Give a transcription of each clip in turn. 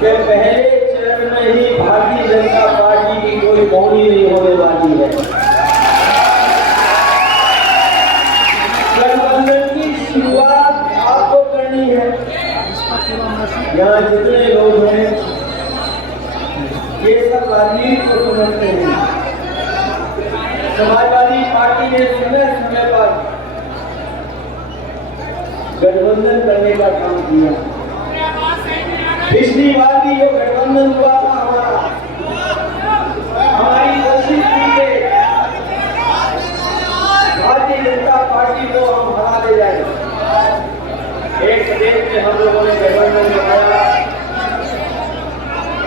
कि पहले चरण में ही भारतीय जनता पार्टी की कोई मौनी नहीं होने वाली है। गठबंधन की शुरुआत आपको करनी है। यहाँ जितने लोग हैं ये सब राजनीति को समझते हैं। समाजवादी पार्टी ने समय समय पर गठबंधन करने का काम किया। पिछली बार भी जो गठबंधन हुआ था हमारी कोशिश थी कि भारतीय जनता पार्टी को हम हरा ले जाए। एक प्रदेश में हम लोगों ने गठबंधन बनाया,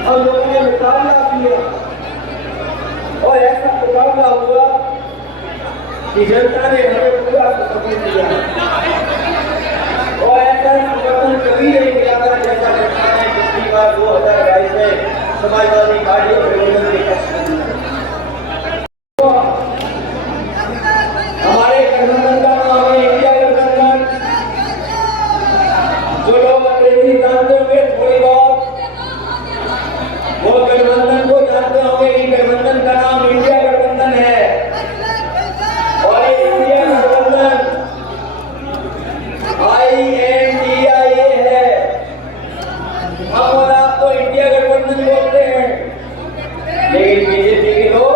हम लोगों ने मुकाबला किया और ऐसा मुकाबला हुआ कि जनता ने हमें पूरा समर्थन दिया और ऐसा समर्थन कभी नहीं मिला था जैसा जनता ने पिछली बार 2022 में समाजवादी पार्टी और गठबंधन के पक्ष में दिया। हमारे गठबंधन का नाम है इंडिया गठबंधन। जो लोग अंग्रेजी जानते होंगे थोड़ी बहुत, वो गठबंधन को जानते होंगे कि गठबंधन का नाम इंडिया गठबंधन है। और ये इंडिया गठबंधन INDIA है। हम और आप तो इंडिया गठबंधन बोलते हैं, लेकिन बीजेपी के लोग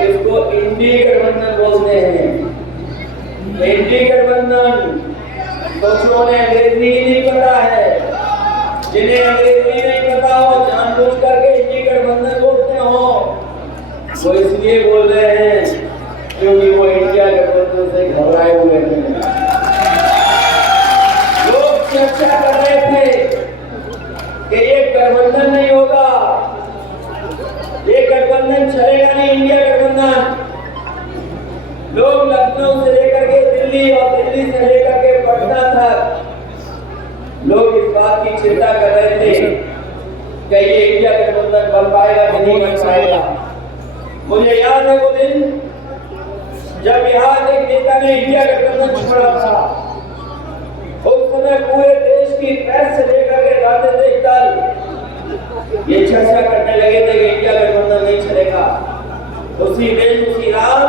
इसको इंडी गठबंधन बोलते हैं। इंडी गठबंधन कुछ लोगों ने अंग्रेजी नहीं पता है, जिन्हें अंग्रेजी नहीं पता हो जानबूझ करके इंडी गठबंधन बोलते हो। वो इसलिए बोल रहे हैं क्योंकि वो इंडिया गठबंधन से घबराए हुए हैं। लोग चर्चा कर रहे थे कि ये गठबंधन नहीं होगा, ये गठबंधन चलेगा नहीं, इंडिया गठबंधन। लोग लखनऊ से लेकर के दिल्ली और दिल्ली से लेकर के पटना तक लोग इस बात की चिंता कर रहे थे कि ये इंडिया गठबंधन बन पाएगा कि नहीं बन पाएगा। मुझे याद है वो दिन जब बिहार एक नेता ने इंडिया गठबंधन छोड़ा था। उस समय पूरे देश की प्रेस से लेकर के राजनीतिक दल ये चर्चा करने लगे थे कि इंडिया गठबंधन नहीं चलेगा। उसी दिन उसी रात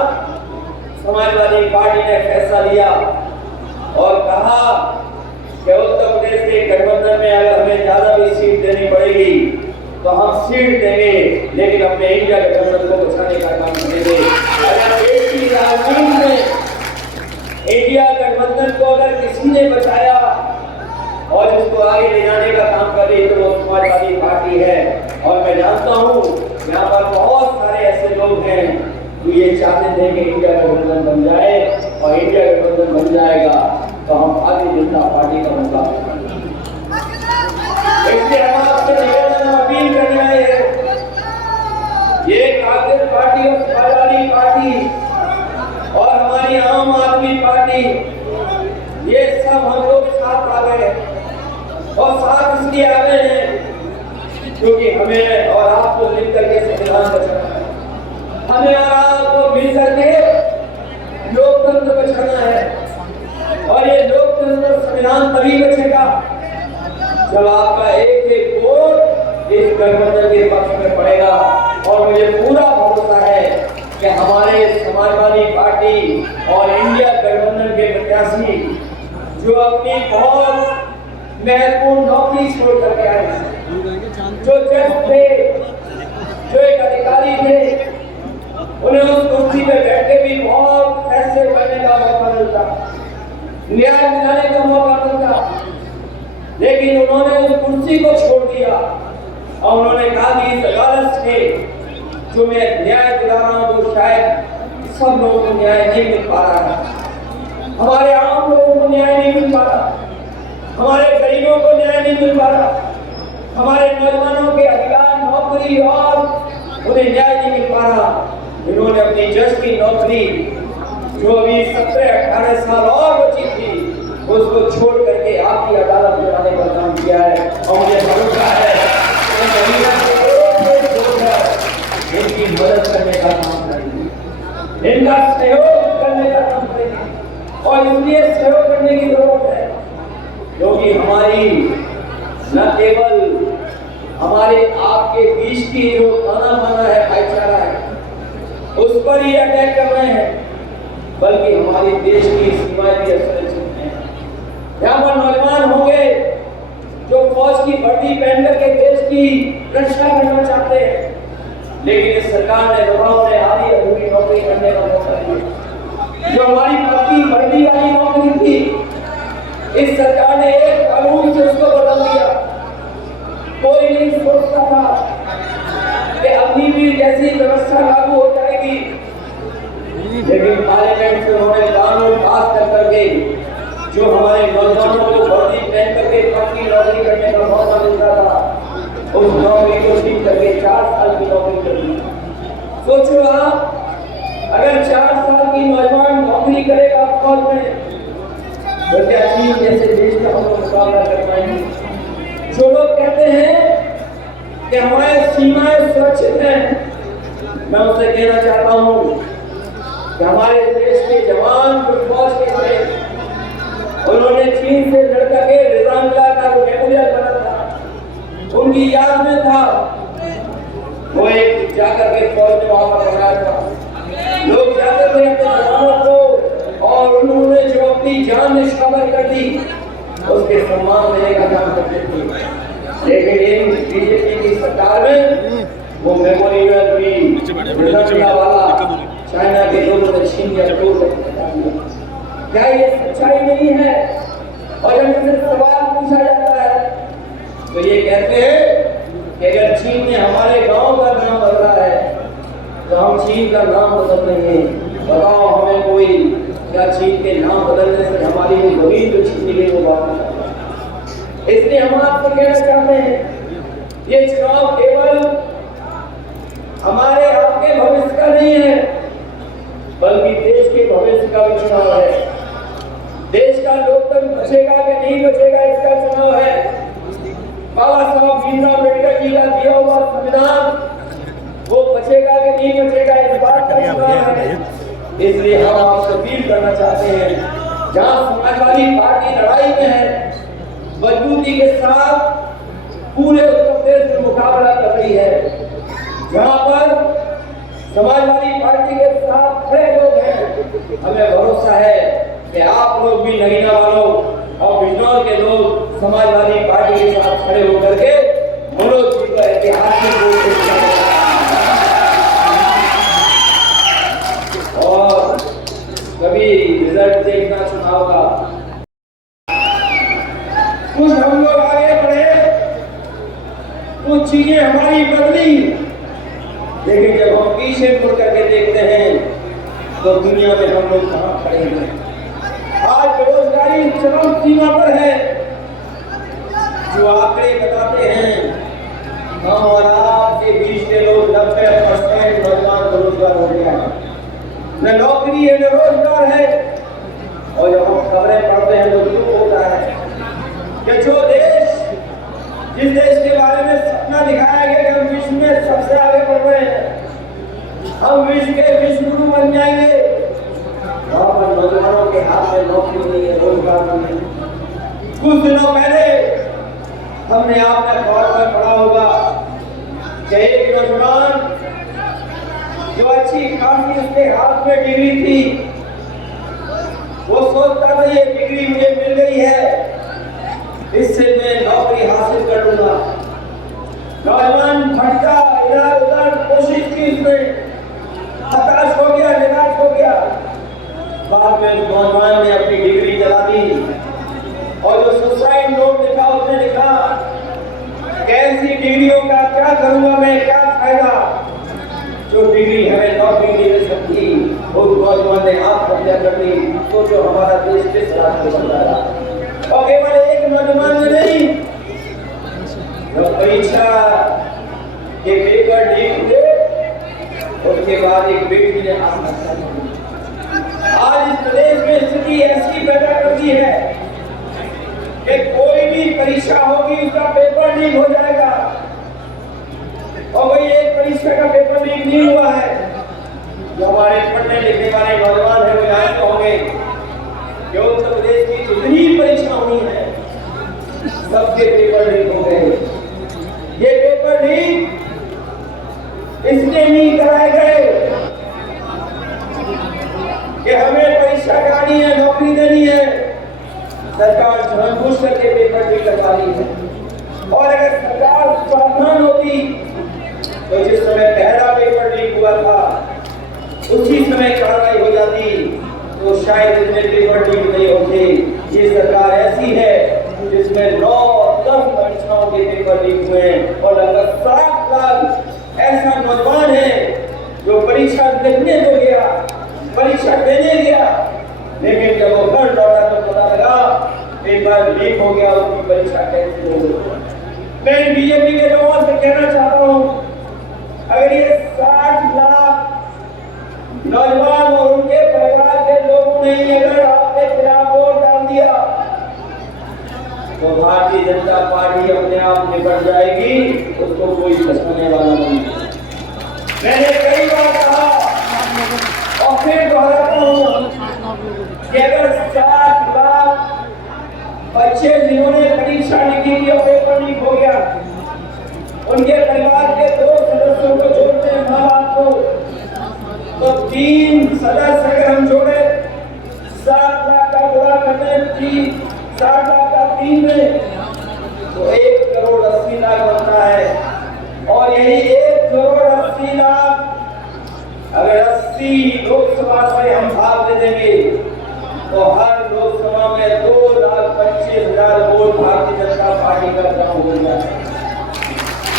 समाजवादी पार्टी ने फैसला लिया और कहा कि उत्तर प्रदेश के गठबंधन में अगर हमें ज्यादा भी सीट देनी पड़ेगी तो हम सीट देंगे, लेकिन अपने इंडिया गठबंधन को बचाने का काम करेंगे। अगर देश की राजनीति में इंडिया गठबंधन को अगर किसी ने बचाया और इसको आगे ले जाने का काम कर रही तो वो समाजवादी पार्टी है। और मैं जानता हूँ यहाँ पर बहुत सारे ऐसे लोग हैं जो ये चाहते थे कि इंडिया गठबंधन बन जाए, और इंडिया गठबंधन बन जाएगा तो हम भारतीय जनता पार्टी का मुकाबला करेंगे। इसलिए हम आपसे निवेदन अपील करने आए हैं, ये कांग्रेस पार्टी और समाजवादी पार्टी और हमारी आम आदमी पार्टी, ये सब हम लोग साथ आ गए और साथ इसलिए आ गए हैं क्योंकि हमें और आपको मिलकर के संविधान बचाना है। हमें और आपको मिलकर के लोकतंत्र बचाना है और ये लोकतंत्र संविधान तभी बचेगा जब आपका एक एक वोट इस गठबंधन के पक्ष में पड़ेगा। और मुझे पूरा भरोसा है कि हमारे समाजवादी पार्टी और इंडिया गठबंधन के प्रत्याशी जो अपनी बहुत महत्वपूर्ण नौकरी छोड़ करके आए, जो जज थे, जो एक अधिकारी थे, उन्हें उस कुर्सी पे बैठ के भी बहुत फैसले करने का मौका मिलता, न्याय दिलाने का मौका मिलता, लेकिन उन्होंने उस कुर्सी को छोड़ दिया और उन्होंने कहा कि इस अदालत से जो मैं न्याय दिला रहा हूँ वो शायद सब लोगों को न्याय नहीं मिल पा रहा है, हमारे आम लोगों को न्याय नहीं मिल पा रहा, हमारे गरीबों को न्याय नहीं मिल पा रहा, हमारे नौजवानों के अधिकार नौकरी और उन्हें न्याय नहीं मिल पा रहा। इन्होंने अपनी जज की नौकरी जो अभी 17-18 साल और बची थी उसको छोड़ करके आपकी अदालत बनाने का काम किया है। और मुझे भरोसा है इनकी मदद करने का काम करेंगे, इनका सहयोग करने का काम करेंगे। और इसलिए सहयोग करने की जरूरत है क्योंकि हमारी न केवल बीच की जो ताना बाना है, भाईचारा है, उस पर ही अटैक कर रहे हैं, बल्कि हमारे देश की सीमाएं भी असुरक्षित हैं। यहाँ पर नौजवान होंगे जो फौज की वर्दी पहन करके देश की रक्षा करना चाहते हैं, लेकिन इस सरकार ने दबाव ने आधी अधूरी नौकरी करने का मौका दिया। जो हमारी पक्की वर्दी वाली नौकरी थी, इस सरकार ने एक कानून से उसको बदल दिया। कोई नहीं सोचता था कि अभी भी जैसी व्यवस्था लागू हो जाएगी, लेकिन पार्लियामेंट से उन्होंने कानून पास कर करके जो हमारे नौजवानों को वर्दी पहन करके पक्की नौकरी करने का मौका मिलता था, उस नौकरी को छीन करके 4 साल की नौकरी कर दी। सोचो आप, अगर 4 साल की नौजवान नौकरी करेगा फौज में, तो क्या चीन जैसे देश का हम मुकाबला कर पाएंगे? जो लोग कहते हैं कि हमारे सीमाएं सुरक्षित हैं, मैं उनसे कहना चाहता हूं कि हमारे देश के जवान जो फौज के थे, उन्होंने चीन से लड़ करके रिजांगला का मेमोरियल बना था, उनकी याद में था, वो एक जाकर के फौज ने वहां पर बनाया था। लोग जाते थे अपने जवानों को, और उन्होंने जो अपनी जान निछावर कर दी, उसके सम्मान देने का काम करते थे। लेकिन इन बीजेपी की सरकार में वो मेमोरियल भी वाला चाइना के लोगों ने छीन लिया। क्या ये सच्चाई नहीं है? और जब इनसे सवाल पूछा जाता है तो ये कहते हैं कि अगर चीन ने हमारे गांव का नाम बदला है तो हम चीन का नाम बदल रहे हैं। बताओ हमें कोई क्या चीन के नाम बदलने से हमारी जमीन जो छीनी गई वो वापस? इसलिए हम आपसे कहना चाहते हैं, ये चुनाव केवल हमारे आपके भविष्य का नहीं है, बल्कि देश के भविष्य का भी चुनाव है। देश का लोकतंत्र बचेगा कि नहीं बचेगा, इसका चुनाव है। बाबा साहब भीमराव अम्बेडकर जी का दिया हुआ संविधान वो बचेगा कि नहीं बचेगा, इस बात का चुनाव है। इसलिए हम आपसे अपील करना चाहते हैं, जहां समाजवादी पार्टी लड़ाई में है, मजबूती के साथ पूरे उत्तर प्रदेश में मुकाबला कर रही है, जहां पर समाजवादी पार्टी के साथ खड़े लोग हैं, हमें भरोसा है कि आप लोग भी नगीना वालों और बिजनौर के लोग समाजवादी पार्टी के साथ खड़े होकर के मनोज जी का ऐतिहासिक और कभी रिजल्ट देखना चुनाव का। कुछ हम लोग आगे बढ़े, कुछ चीजें हमारी बदली, लेकिन जब हम पीछे मुड़ करके देखते हैं तो दुनिया में हम लोग कहां खड़े हैं। आज बेरोजगारी चरम सीमा पर है। जो आंकड़े बताते हैं, हम और आपके बीच के लोग 90% नौजवान बेरोजगार हो गया है, न नौकरी है न रोजगार है। और जब हम खबरें पढ़ते हैं तो दुख होता है कि जो देश, जिस देश के बारे में सपना दिखाया गया कि हम विश्व में सबसे आगे बढ़ रहे हैं, हम विश्व के विश्व गुरु बन जाएंगे, वहां पर नौजवानों के हाथ में नौकरी नहीं है, रोजगार नहीं है। कुछ दिनों पहले हमने आपने खबर में पढ़ा होगा कि एक नौजवान जो अच्छी खासी उसके हाथ में डिग्री थी, वो सोचता था ये डिग्री मुझे मिल गई है, इससे मैं नौकरी हासिल कर लूंगा। नौजवान भटका, इधर उधर कोशिश की, उसने हताश हो गया, निराश हो गया। बाद में नौजवान ने अपनी डिग्री जला दी और जो सुसाइड नोट लिखा उसने लिखा, कैसी डिग्रियों का क्या करूंगा मैं, क्या फायदा, जो डिग्री हमें नौकरी नहीं मिल सकती। उस नौजवान ने आत्महत्या कर ली। तो जो हमारा देश किस रास्ते बन रहा है। और केवल एक नौजवान ने नहीं, जब परीक्षा के पेपर लीक हुए उसके बाद एक बेटी ने आत्महत्या की। आज इस प्रदेश में स्थिति ऐसी पैदा कर दी है कि कोई भी परीक्षा होगी उसका पेपर लीक हो जाएगा। और वही एक परीक्षा का पेपर लीक नहीं हुआ है, जो हमारे पढ़ने लिखने वाले नौजवान हैं वो जानते होंगे कि उत्तर प्रदेश की जितनी परीक्षा हुई है सबके पेपर लीक हो गए। ये पेपर लीक जिम्मेदारी है। और अगर सरकार सावधान होती तो जिस समय पहला पेपर लीक हुआ था उसी समय कार्रवाई हो जाती तो शायद इतने पेपर लीक नहीं होते। ये सरकार ऐसी है जिसमें 9-10 परीक्षाओं के पेपर लीक हुए हैं और लगभग 7 लाख ऐसा नौजवान है जो परीक्षा लिखने तो गया, परीक्षा देने गया, लेकिन जब वो घर लौटा तो पता लगा पेपर लीक हो गया, उसकी परीक्षा कैंसिल हो गई। मैं बीजेपी के लोगों से कहना चाहता हूं, अगर ये 60 लाख नौजवान और उनके परिवार के लोगों ने अगर आपके खिलाफ वोट डाल दिया तो भारतीय जनता पार्टी अपने आप निपट जाएगी, उसको कोई फंसाने वाला नहीं। मैंने कई बार कहा और फिर दोहराता हूं कि अगर 60 लाख बच्चे जिन्होंने परीक्षा लिखी थी और पेपर लीक हो गया, उनके परिवार के 2 सदस्यों को जोड़ते हैं, माँ बाप को, तो 3 सदस्य अगर हम जोड़े 7 लाख का गुणा करते हैं 60 लाख का 3 में तो 1,80,00,000 बनता है। और यही 1,80,00,000 अगर 80 लोकसभा से हम भाग दे देंगे तो हर लोकसभा में 2,25,000 वोट भारतीय जनता पार्टी का काम हो जाए।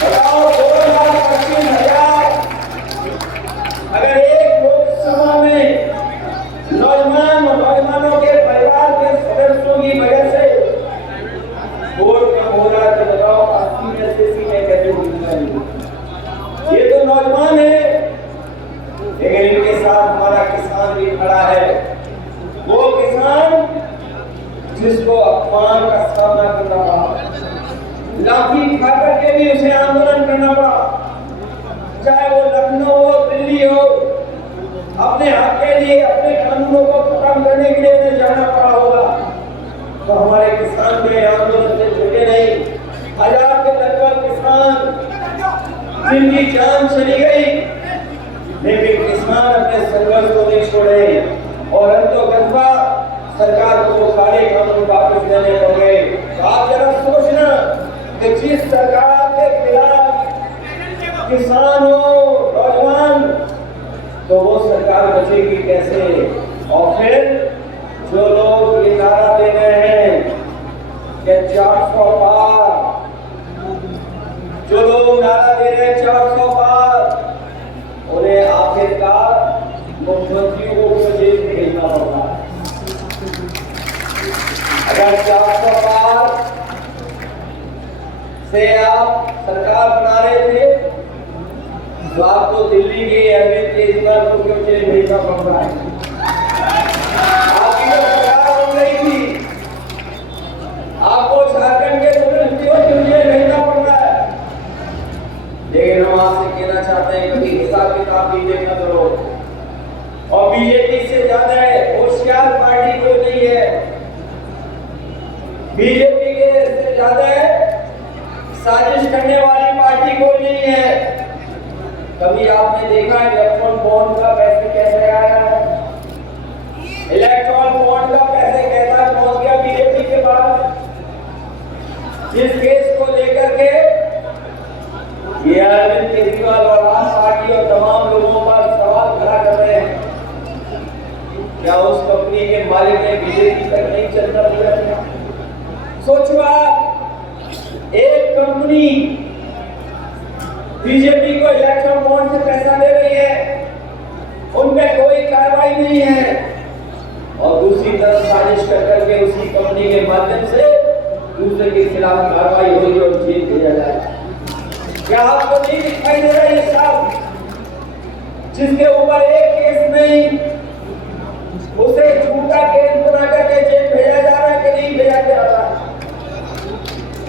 बताओ 2,25,000 अगर एक लोकसभा में नौजवानों के परिवार के सदस्यों की वजह से वोट कम हो रहा है तो बताओ 80 में से 80 में कैसे होगी। ये तो नौजवान है, लेकिन इनके साथ हमारा किसान भी खड़ा है, वो किसान जिसको अपमान का सामना करना पड़ा, लाठी खा करके भी उसे आंदोलन करना पड़ा, चाहे वो लखनऊ हो, दिल्ली हो, अपने हक के लिए अपने कानूनों को खत्म करने के लिए उन्हें जाना पड़ा होगा। तो हमारे किसान भी आंदोलन से जुटे नहीं। 1000 के लगभग किसान जिनकी जान चली गई, लेकिन किसान अपने संघर्ष को नहीं छोड़े और अंतोगत्वा सरकार को काले कानून वापस देने पड़ गए। तो आप जरा सोचना कि जिस सरकार के खिलाफ किसान हो, नौजवान, तो वो सरकार बचेगी कैसे। और फिर जो लोग ये नारा दे रहे हैं कि 400 पार, जो लोग नारा दे रहे हैं 400 पार, उन्हें आखिरकार मुख्यमंत्रियों को जेल भेजना होगा। अगर 400 पार से आप सरकार बना रहे थे तो आपको दिल्ली के अरविंद केजरीवाल को जेल भेजना पड़ रहा है। आपकी जो सरकार बन रही थी, आपको झारखंड के मुख्यमंत्रियों को जेल भेजना पड़ रहा है। लेकिन हम आपसे कहना चाहते हैं कि हिसाब किताब भी देखना करो। और बीजेपी से ज्यादा होशियार पार्टी कोई नहीं है, बीजेपी के से ज्यादा साजिश करने वाली पार्टी कोई नहीं है। कभी आपने देखा इलेक्ट्रॉन बॉन्ड का पैसे कैसे आया है? इलेक्ट्रॉन बॉन्ड का पैसे कैसा पहुंच गया बीजेपी के पास? जिस केस को लेकर के ये अरविंद केजरीवाल और आम पार्टी और तमाम लोगों पर सवाल खड़ा कर रहे हैं, क्या उस कंपनी के मालिक ने बीजेपी तक नहीं चलना दिया? सोचो आप, एक कंपनी बीजेपी को इलेक्ट्रॉन बॉन्ड से पैसा दे रही है, उनमें कोई कार्रवाई नहीं है, और दूसरी तरफ साजिश कर करके उसी कंपनी के माध्यम से दूसरे के खिलाफ कार्रवाई होगी और जेल भेजा जाएगा। क्या आपको नहीं दिखाई दे रहा ये सब? जिसके ऊपर एक केस नहीं, उसे झूठा केस बना करके जेल भेजा जा रहा है कि नहीं भेजा जा रहा?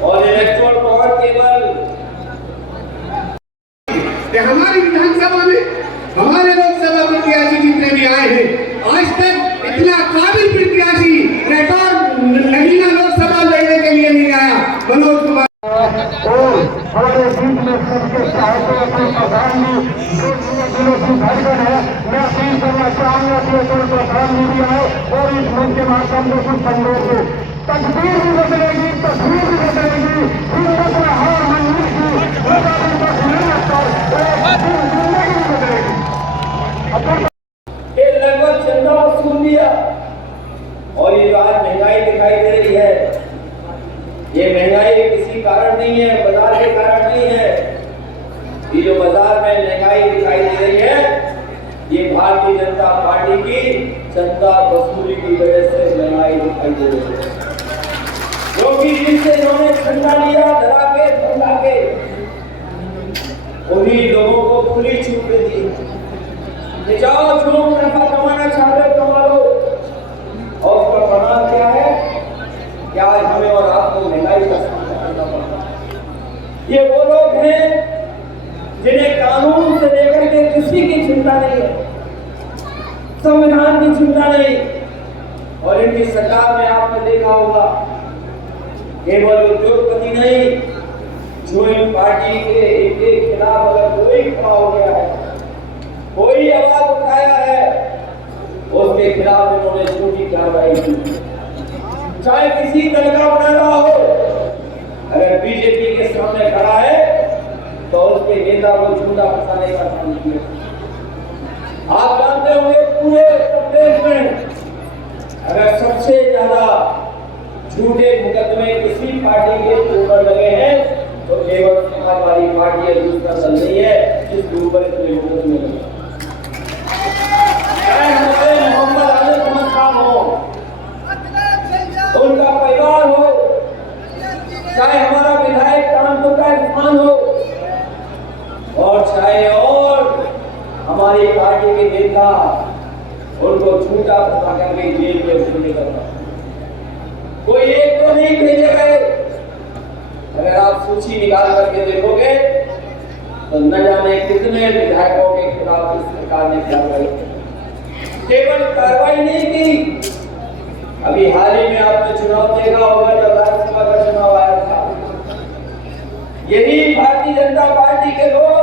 और इलेक्ट्रॉन बॉन्ड केवल हमारी विधानसभा में हमारे लोकसभा प्रत्याशी जितने भी आए हैं, आज तक इतना काबिल प्रत्याशी रिकॉर्ड नगीना लोकसभा लड़ने के लिए नहीं आया। मनोज कुमार और हमारे बीच में सबके चाहते अपने प्रधान जी जो दिनों की धड़कन है, मैं अपील करना चाहूंगा कि प्रधान जी भी आए और इस मंच के माध्यम से कुछ संदेश तकदीर भी बदलेगी, तस्वीर भी बदलेगी, हिम्मत में हार मानने की जिंदगी भी बदलेगी। ये लगभग चंदा वसूल दिया। और ये जो आज महंगाई दिखाई दे रही है, ये महंगाई किसी कारण नहीं है, बाजार के कारण नहीं है। ये जो बाजार में महंगाई दिखाई दे रही है, ये भारतीय जनता पार्टी की चंदा वसूली की वजह से महंगाई दिखाई दे रही है। क्योंकि जिनसे इन्होंने चंदा लिया धरा के धंधा के, उन्हीं लोगों को खुली छूट दी। जाओ जो मुनाफा कमाना चाहते हो कमा लो। और उसका परिणाम क्या है? क्या हमें और आपको महंगाई का सामना करना पड़ता है। ये वो लोग हैं जिन्हें कानून से लेकर के किसी की चिंता नहीं है, संविधान की चिंता नहीं। और इनकी सरकार में आपने देखा होगा, केवल उद्योगपति नहीं, जो इन पार्टी के खिलाफ अगर कोई खड़ा हो गया है, कोई आवाज उठाया है, उसके खिलाफ इन्होंने झूठी कार्रवाई की। चाहे किसी दल का बनाना हो, अगर बीजेपी के सामने खड़ा है तो उसके नेता को झूठा फंसाने का काम किया। आप जानते होंगे पूरे उत्तर प्रदेश में अगर सबसे ज्यादा झूठे मुकदमे किसी पार्टी के ऊपर लगे हैं तो केवल समाजवादी पार्टी या दूसरा दल नहीं है जिसके ऊपर इतने मुकदमे लगे। हमारे मोहम्मद आजम खान हो, उनका परिवार हो, चाहे हमारा विधायक कानपुर का इरफान हो, और चाहे और हमारी पार्टी के नेता, उनको झूठा फंसा करके जेल में भेजने का कोई एक तो नहीं भेजे गए। अगर आप सूची निकाल करके देखोगे तो न जाने कितने विधायकों के खिलाफ इस सरकार ने कार्रवाई की। केवल कार्रवाई नहीं की, अभी हाल ही में आपने चुनाव देखा होगा, जब राज्यसभा का चुनाव आया था, यही भारतीय जनता पार्टी के लोग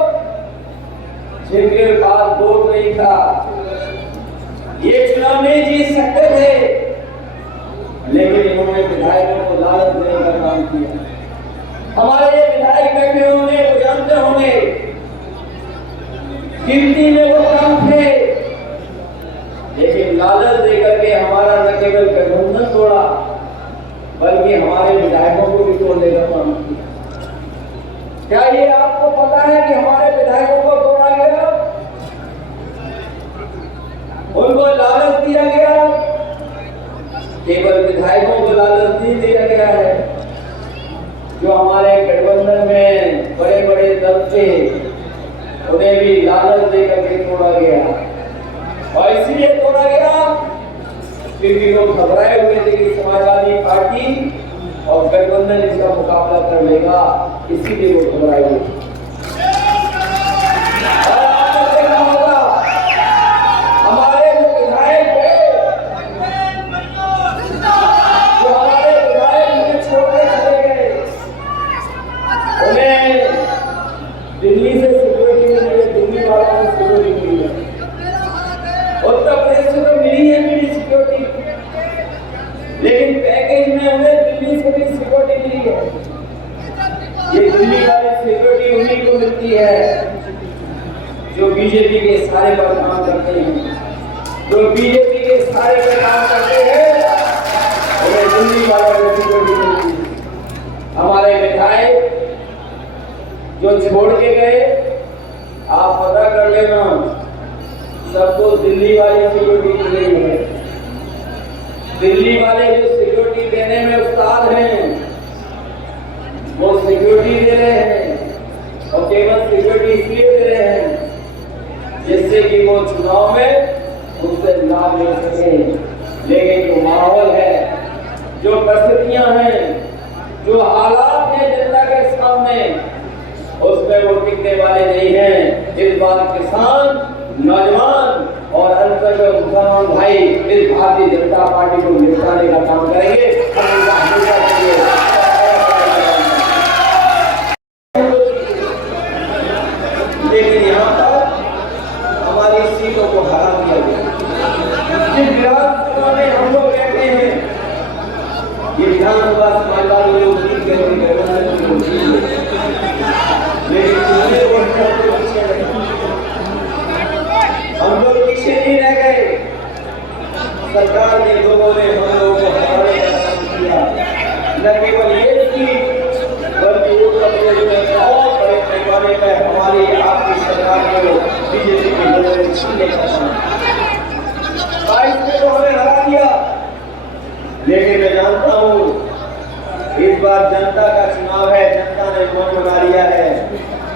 जिनके पास वोट नहीं था, ये चुनाव नहीं जीत सकते थे, लेकिन इन्होंने विधायकों को लालच देने का काम किया। हमारे ये विधायक बैठे होंगे, वो जानते होंगे, गिनती में वो कम थे, लेकिन लालच देकर के हमारा न केवल गठबंधन तोड़ा, बल्कि हमारे विधायकों को भी तोड़ने का काम किया। क्या ये आपको पता है कि हमारे विधायकों को तोड़ा गया, उनको लालच दिया गया? केवल विधायकों को लालच नहीं दिया गया है, जो हमारे गठबंधन में बड़े बड़े दल थे उन्हें भी लालच देकर के तोड़ा गया। और इसलिए तोड़ा गया क्योंकि लोग घबराए हुए थे कि समाजवादी पार्टी और गठबंधन इसका मुकाबला कर लेगा, इसीलिए वो घबराए हुए थे। और आपने देखा होगा हमारे जो विधायक थे, जो हमारे विधायक मुझे छोड़कर चले गए, उन्हें दिल्ली से सिक्योरिटी मिली है, दिल्ली वालों को सिक्योरिटी मिली है, उत्तर प्रदेश से तो मिली है मिली सिक्योरिटी, लेकिन पैकेज में उन्हें दिल्ली से भी सिक्योरिटी मिली है। ये दिल्ली वाली सिक्योरिटी उन्हीं को मिलती है जो बीजेपी के सारे पर काम करते हैं, जो बीजेपी के सारे पर काम करते हैं, उन्हें दिल्ली वालों को सिक्योरिटी मिलती है। हमारे विधायक जो छोड़ के गए, आप पता कर लेना, सबको दिल्ली वाली सिक्योरिटी मिल रही है। दिल्ली वाले जो सिक्योरिटी देने में उस्ताद हैं, वो सिक्योरिटी दे रहे हैं, और केवल सिक्योरिटी इसलिए दे रहे हैं जिससे कि वो चुनाव में उससे लाभ ले सके। लेकिन जो माहौल है, जो परिस्थितियां हैं, जो हालात हैं जनता के सामने, उसमें वो टिकने वाले नहीं हैं। इस बार किसान, नौजवान और अल्पसंख्यक मुसलमान भाई इस भारतीय जनता पार्टी को निपटाने का काम करेंगे। लेकिन यहाँ पर हमारी सीटों को हरा दिया गया। जिस विधानसभा में हम लोग रहते हैं, ये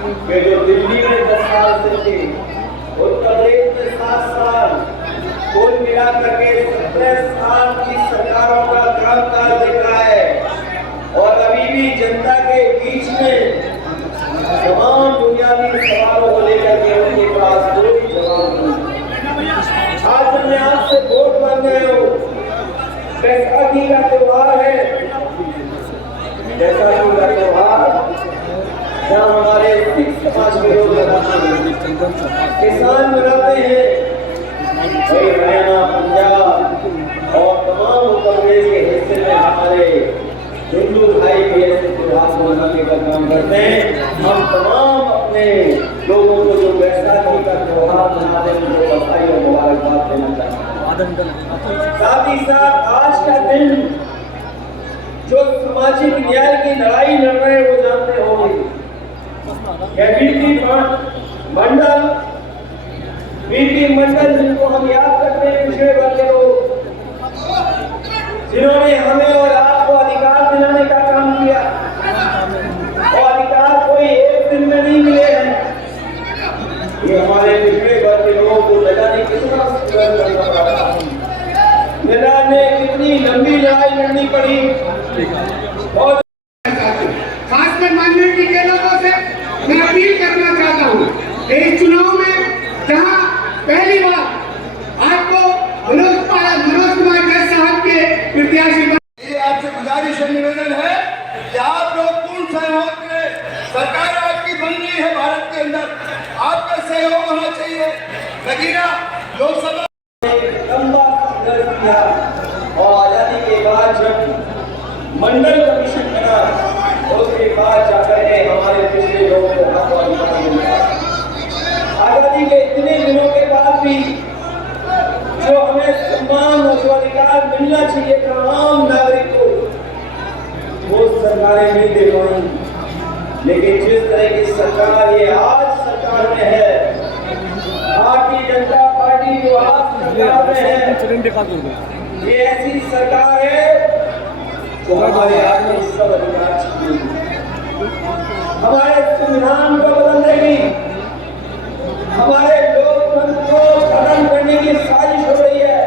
कि जो दिल्ली में 10 साल से थे, उत्तर प्रदेश में 7 साल, कुल मिला करके 17 साल की सरकारों का कामकाज देखा है और अभी भी जनता के बीच में तमाम बुनियादी सवालों को लेकर के उनके पास कोई जवाब नहीं। आज मैं आपसे वोट मांग रहे हो, बैसाखी का त्योहार है, बैसाखी का त्योहार जहाँ हमारे सिख समाज के लोग मनाते हैं, किसान मनाते हैं, वही हरियाणा, पंजाब और तमाम उत्तर प्रदेश के हिस्से में हमारे हिंदू भाई भी ऐसे त्योहार मनाने का काम करते हैं। हम तमाम अपने लोगों को जो बैसाखी का त्योहार मनाते हैं उनको बधाई और मुबारकबाद देना चाहते हैं। साथ ही साथ आज का दिन जो सामाजिक न्याय की लड़ाई लड़ रहे हैं वो जानते होंगे, बीपी मंडल जिनको हम याद करते हैं, पिछड़े वर्ग के लोग जिन्होंने हमें और आपको अधिकार दिलाने का काम किया और अधिकार कोई एक दिन में नहीं मिले हैं। ये हमारे पिछड़े वर्ग के लोगों को लगाने कितना संघर्ष करना पड़ा, लगाने कितनी लंबी लड़ाई लड़नी पड़ी। और खासकर माइनॉरिटी के लोगों से मैं अपील करना चाहता हूँ, इस चुनाव में जहाँ पहली बार आपको मनोज कुमार जैन साहब के प्रत्याशी, ये आपसे गुजारिश है, निवेदन है कि आप लोग पूर्ण सहयोग करें। सरकार आपकी बन रही है भारत के अंदर, आपका सहयोग होना चाहिए। नगीना लोकसभा लंबा संघर्ष किया और आजादी के बाद जब मंडल कमीशन बना उसके बाद जाकर के हमारे पिछले लोगों को हक और अधिकार मिला। आजादी के इतने दिनों के बाद भी जो हमें सम्मान और अधिकार मिलना चाहिए था आम नागरिक को, वो सरकारें नहीं दे पाई। लेकिन जिस तरह की सरकार ये आज सरकार में है, भारतीय जनता पार्टी जो आज सरकार में है, ये ऐसी सरकार है जो हमारे आगे सब अधिकार छीन हमारे संविधान को बदल देगी, हमारे लोकतंत्र को खत्म करने की साजिश हो रही है।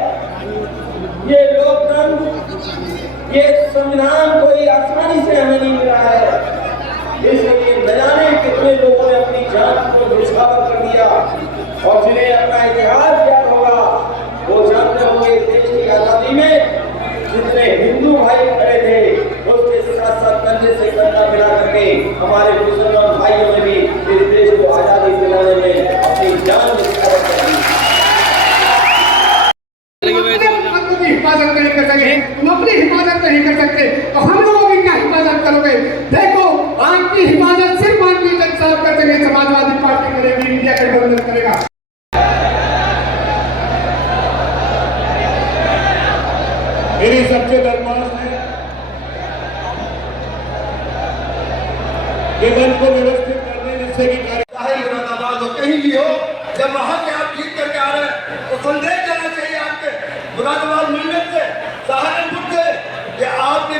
ये लोकतंत्र, ये संविधान कोई आसानी से हमें नहीं मिला है, इसलिए न जाने कितने लोगों ने अपनी जान को निछावर कर दिया और जिन्हें अपना इतिहास याद होगा वो जानते होंगे देश की आजादी में जितने हिंदू भाई खड़े थे उसके साथ साथ कंधे से कंधा मिला करके हमारे मुसलमान भाइयों ने भी इस देश को आजादी दिलाने में अपनी जान निछावर कर दी। हिफाजत नहीं कर सके, तुम अपनी हिफाजत नहीं कर सकते तो हम लोगों की क्या हिफाजत करोगे? देखो, आपकी हिफाजत सिर्फ भारतीय जनता पार्टी, समाजवादी पार्टी करेगी, इंडिया गठबंधन करेगा। मेरी सबसे दरख्वास्त है कि मंच को व्यवस्थित करने जिससे कि मुरादाबाद हो कहीं भी हो, जब वहां से आप जीत करके आ रहे हैं तो संदेश देना चाहिए आपके मुरादाबाद मंडल से, सहारनपुर से, कि आपने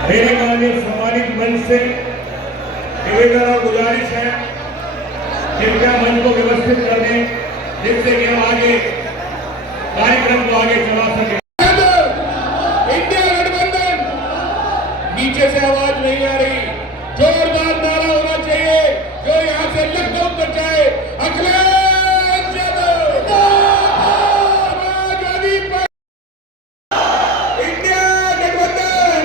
मेरे माननीय सम्मानित मंच से निवेदन और गुजारिश है कृपया मंच को व्यवस्थित कर दें जिससे कि हम आगे कार्यक्रम को आगे चला सके। इंडिया गठबंधन, नीचे से आवाज नहीं आ रही, जोरदार नारा होना चाहिए जो यहाँ से लखनऊ तक जाए। अखिलेश यादव आजादी पर इंडिया गठबंधन,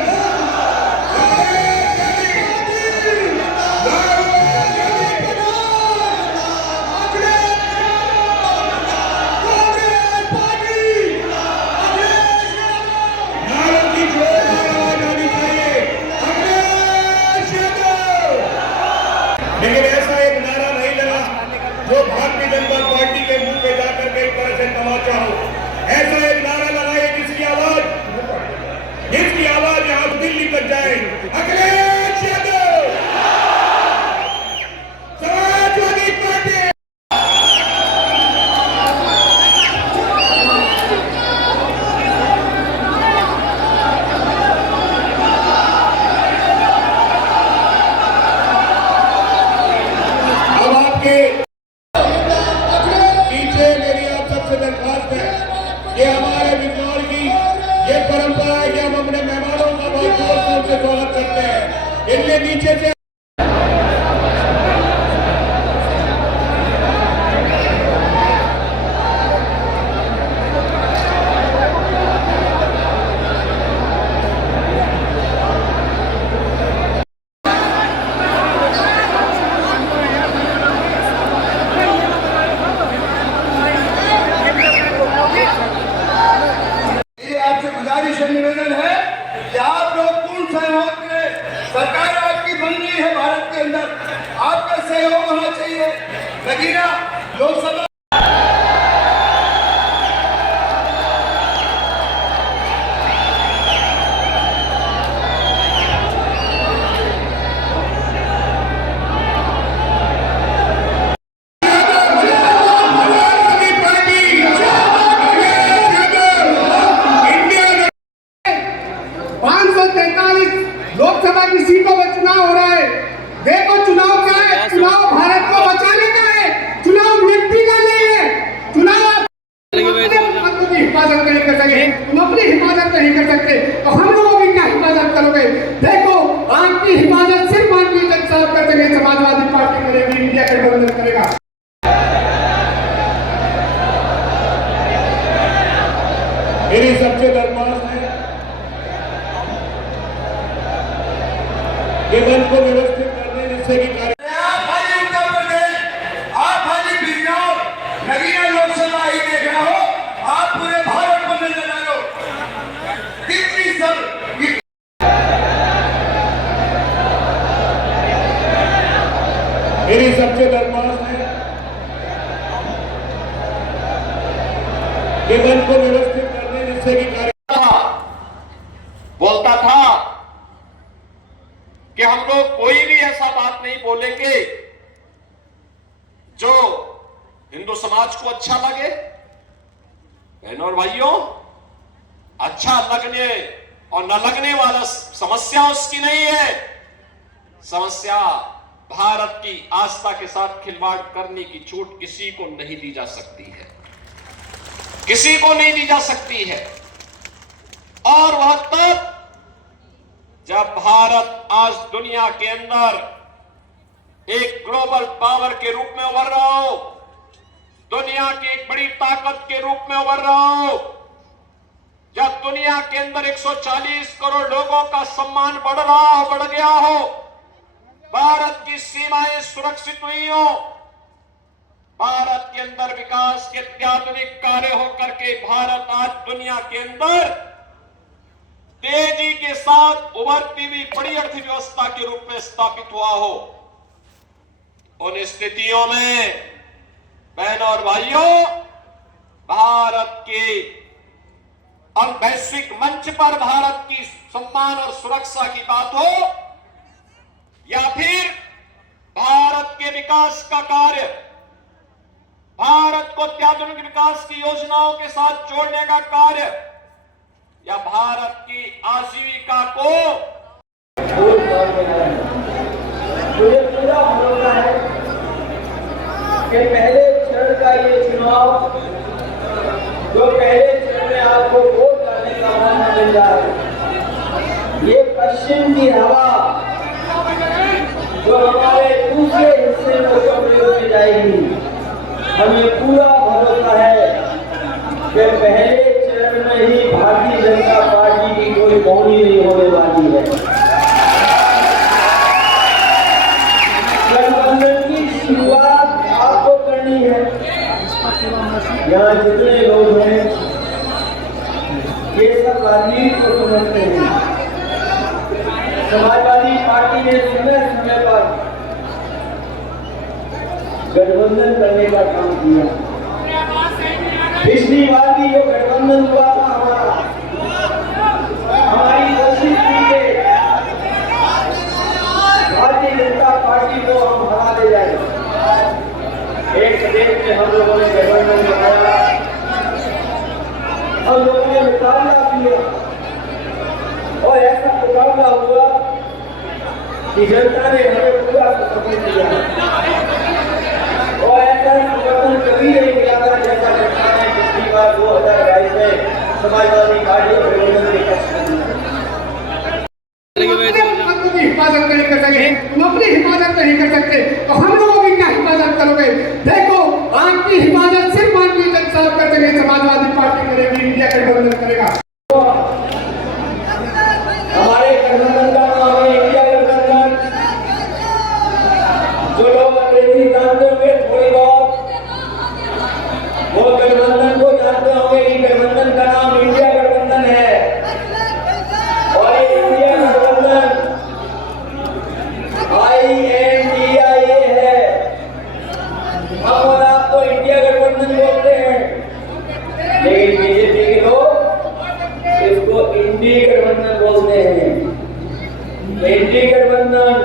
ये हमारे बिजनौर की ये परंपरा है कि हम अपने मेहमानों का बहुत जोर से स्वागत करते हैं। इनके नीचे से मेरी आपसे गुजारिश है, निवेदन है कि आप लोग पूर्ण सहयोग करें। सरकार आपकी बन रही है भारत के अंदर, आपका सहयोग होना चाहिए। नगीना लोकसभा लोकसभा की सीटों में चुनाव हो रहा है। देखो चुनाव क्या है, चुनाव भारत को बचाने का है, चुनाव व्यक्ति का नहीं है। चुनाव तुम अपनी हिफाजत नहीं कर सकते, तुम अपनी हिफाजत नहीं कर सकते तो हम लोगों की क्या हिफाजत करोगे? देखो आपकी हिफाजत सिर्फ भारतीय जनता कर सके, समाजवादी पार्टी करेगी, इंडिया गठबंधन करेगा। मेरी सबसे दरख्वास्त है कि मन को व्यवस्थित करने जिससे कि कार्य आप खाली उत्तर प्रदेश, आप खाली बिजनौर, नगीना लोकसभा ही देख रहा हो, आप पूरे भारत को नजर डालो। कितनी सब मेरी सबसे दरख्वास्त है कि मन को व्यवस्थित करने जिससे कि कार्य बोलता था कि हम लोग कोई भी ऐसा बात नहीं बोलेंगे जो हिंदू समाज को अच्छा लगे। बहनों और भाइयों, अच्छा लगने और न लगने वाला समस्या उसकी नहीं है। समस्या भारत की आस्था के साथ खिलवाड़ करने की छूट किसी को नहीं दी जा सकती है, किसी को नहीं दी जा सकती है। और वह तब जब भारत आज दुनिया के अंदर एक ग्लोबल पावर के रूप में उभर रहा हो, दुनिया की एक बड़ी ताकत के रूप में उभर रहा हो, जब दुनिया के अंदर 140 करोड़ लोगों का सम्मान बढ़ रहा हो, बढ़ गया हो, भारत की सीमाएं सुरक्षित हुई हो, भारत के अंदर विकास के अत्याधुनिक कार्य होकर के भारत आज दुनिया के अंदर तेजी के साथ उभरती हुई बड़ी अर्थव्यवस्था के रूप में स्थापित हुआ हो, उन स्थितियों में बहनों और भाइयों, भारत के और वैश्विक मंच पर भारत की सम्मान और सुरक्षा की बात हो या फिर भारत के विकास का कार्य, भारत को अत्याधुनिक विकास की योजनाओं के साथ जोड़ने का कार्य या भारत की आजीविका को मुझे पूरा भरोसा है कि पहले चरण का ये चुनाव, जो पहले चरण में आपको वोट डालने का मौका मिल रहा है, ये पश्चिम की हवा जो हमारे दूसरे हिस्से में उत्तर में जाएगी, हमें पूरा भरोसा है कि पहले चरण में ही भारतीय जनता पार्टी की कोई मौनी नहीं होने वाली है। गठबंधन की शुरुआत आपको करनी है। यहाँ जितने लोग हैं ये सब राजनीति को समझते हैं। समाजवादी पार्टी ने समय समय पर गठबंधन करने का काम किया। पिछली बार भी जो गठबंधन हुआ था हमारी कोशिश की कि भारतीय जनता पार्टी को हम हरा ले जाए। एक प्रदेश में हम लोगों ने गठबंधन बनाया, हम लोगों ने मुकाबला किया और ऐसा मुकाबला हुआ कि जनता ने हमें पूरा समर्थन दिया और ऐसा समर्थन कभी नहीं मिला था जैसा जनता ने पिछली बार 2022 में नहीं कर सकते तो हम लोगों की क्या हिफाजत करोगे? देखो, आपकी हिफाजत सिर्फ भारतीय जनता पार्टी समाजवादी पार्टी करेगी, इंडिया गठबंधन करेगा। हमारे गठबंधन का नाम है इंडिया गठबंधन। जो लोग अंग्रेजी जानते होंगे थोड़ी बहुत, वो गठबंधन को जानते होंगे कि गठबंधन का नाम इंडिया गठबंधन है। और ये इंडिया गठबंधन INDIA है। हम और आप तो इंडिया गठबंधन बोलते हैं, लेकिन बीजेपी के लोग इसको इंडी गठबंधन बोलते हैं। इंडी गठबंधन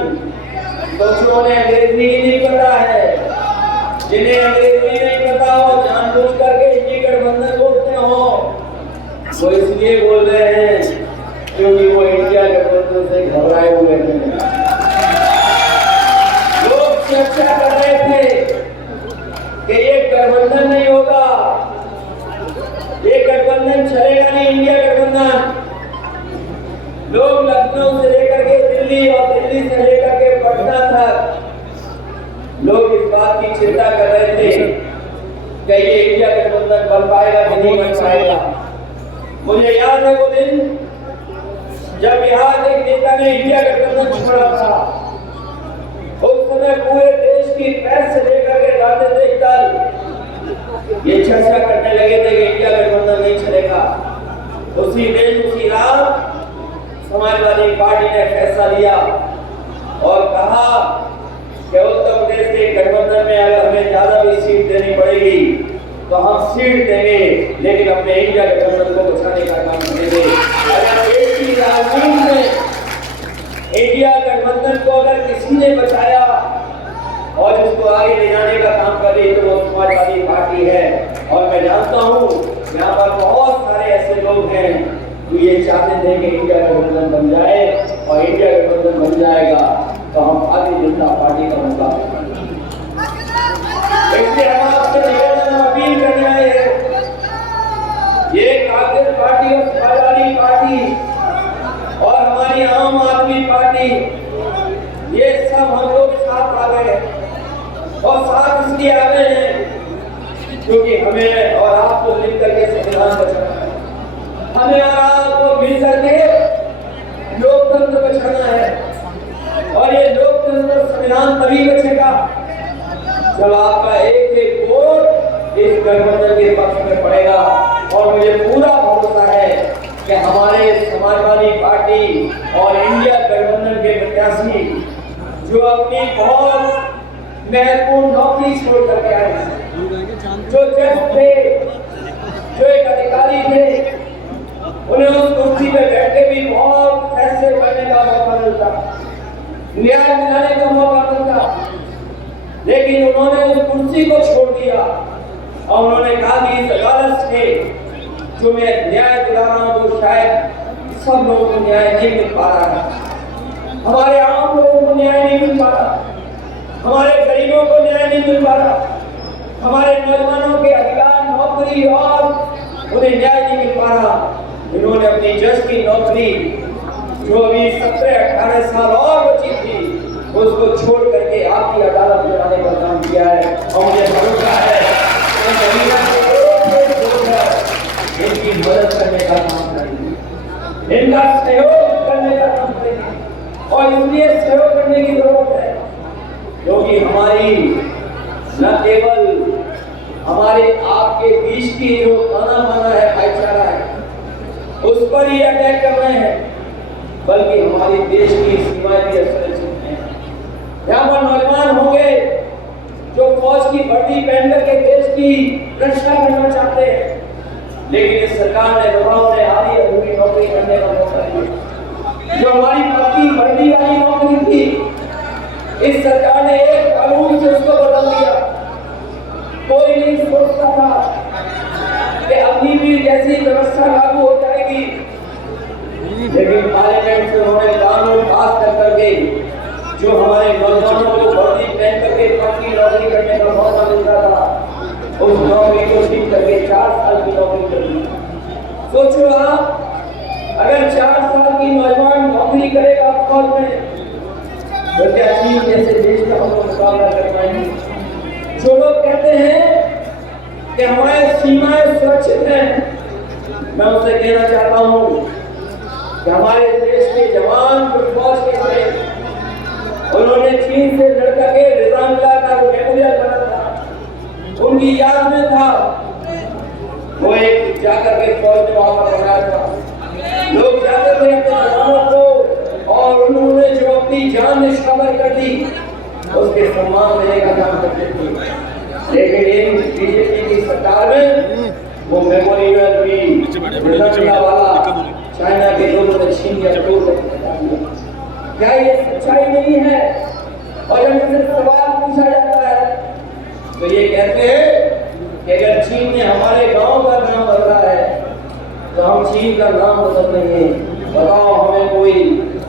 सोचो, उन्हें अंग्रेजी ही नहीं पता है। जिन्हें अंग्रेजी नहीं पता हो जानबूझ करके इंडी गठबंधन बोलते हो, वो इसलिए बोल रहे हैं क्योंकि वो इंडिया गठबंधन से घबराए हुए हैं। लोग चर्चा कर रहे थे कि ये गठबंधन नहीं होगा, ये गठबंधन चलेगा नहीं, इंडिया गठबंधन। लोग लखनऊ से लेकर के दिल्ली और दिल्ली से लेकर के पटना तक लोग इस बात की चिंता कर रहे थे कि ये इंडिया गठबंधन बन पाएगा कि नहीं बन पाएगा। मुझे याद है वो दिन जब बिहार एक नेता ने इंडिया गठबंधन छोड़ा था। उस समय पूरे देश की प्रेस से लेकर के राजनीतिक दल ये चर्चा करने लगे थे कि इंडिया गठबंधन नहीं चलेगा। उसी दिन उसी रात समाजवादी पार्टी ने फैसला लिया और कहा कि उत्तर प्रदेश के गठबंधन में अगर हमें ज्यादा भी सीट देनी पड़ेगी तो हम सीट देंगे, लेकिन अपने इंडिया गठबंधन को बचाने का काम करेंगे। अगर देश की राजनीति में इंडिया गठबंधन को अगर किसी ने बचाया और इसको आगे ले जाने का काम कर रही तो वो समाजवादी पार्टी है। और मैं जानता हूँ यहाँ पर बहुत सारे ऐसे लोग हैं जो ये चाहते थे कि इंडिया गठबंधन बन जाए, और इंडिया गठबंधन बन जाएगा तो हम भारतीय जनता पार्टी का मुकाबला करेंगे। इसलिए हम आपसे निवेदन अपील करने आए हैं, ये कांग्रेस पार्टी और समाजवादी पार्टी और हमारी आम आदमी पार्टी, ये सब हम लोग साथ आ गए और साथ इसलिए आ गए हैं क्योंकि हमें और आपको मिलकर के संविधान बचाना है। हमें और आपको मिलकर के लोकतंत्र बचाना है, और ये लोकतंत्र संविधान तभी बचेगा जब आपका एक एक वोट इस गठबंधन के पक्ष में पड़ेगा। और मुझे पूरा भरोसा है कि हमारे समाजवादी पार्टी और इंडिया गठबंधन के प्रत्याशी जो अपनी बहुत महत्वपूर्ण नौकरी छोड़ करके आए हैं, जो जज थे, जो एक अधिकारी थे, उन्हें उस कुर्सी पे बैठ के भी बहुत फैसले करने का मौका मिलता, न्याय दिलाने का मौका मिलता, लेकिन उन्होंने उस कुर्सी को छोड़ दिया और उन्होंने कहा कि इस अदालत से जो मैं न्याय दिला रहा हूँ वो शायद सब लोगों को न्याय नहीं मिल पा रहा है, हमारे आम लोगों को न्याय नहीं मिल पा रहा, हमारे गरीबों को न्याय नहीं मिल पा रहा, हमारे नौजवानों के अधिकार, नौकरी और उन्हें न्याय नहीं मिल पा रहा। इन्होंने अपनी जज की नौकरी जो अभी 17-18 साल और बची थी उसको छोड़ करके आपकी अदालत में आने का काम किया है। और मुझे भरोसा है इनकी मदद करने का काम करेंगे, इनका सहयोग करने का काम करेंगे। और इसलिए सहयोग करने की जरूरत है क्योंकि हमारी न केवल हमारे आपके बीच की जो ताना बाना है, भाईचारा है, उस पर ही अटैक कर रहे हैं, बल्कि हमारे देश की सीमाएं भी असुरक्षित हैं। यहाँ पर नौजवान होंगे जो फौज की वर्दी पहन करके देश की रक्षा करना चाहते हैं, लेकिन इस सरकार ने दबाव ने आधी अधूरी नौकरी करने का मौका दिया। जो हमारी पक्की वर्दी वाली नौकरी थी, इस सरकार ने एक कानून से उसको बदल दिया। कोई नहीं सोचता था कि अभी भी जैसी व्यवस्था लागू हो जाएगी, लेकिन पार्लियामेंट से उन्होंने कानून पास कर करके जो हमारे नौजवानों को वर्दी पहन करके पक्की नौकरी करने का मौका मिलता था, उस नौकरी को छीन करके 4 साल की नौकरी कर दी। सोचो आप, अगर 4 साल की नौजवान नौकरी करेगा फौज में तो क्या चीन जैसे देश का हम मुकाबला कर पाएंगे? जो लोग कहते हैं कि हमारी सीमाएं सुरक्षित हैं, मैं उनसे कहना चाहता हूं कि हमारे देश के जवान जो फौज के थे, उन्होंने चीन से लड़ के रिजांगला का मेमोरियल बना था, उनकी याद में था, वो एक जाकर के फौज ने वहां पर बनाया था। लोग जाते थे अपने जवानों को, और उन्होंने जो अपनी जान निछावर कर दी उसके सम्मान देने का काम करते थे। लेकिन इन बीजेपी की सरकार में वो मेमोरियल भी वाला चाइना के लोगों ने छीन लिया। क्या ये सच्चाई नहीं है? और जब मुझसे सवाल पूछा जाता है तो ये कहते हैं कि अगर चीन ने हमारे गांव का नाम बदला है तो हम चीन का नाम बदल देंगे। बताओ हमें कोई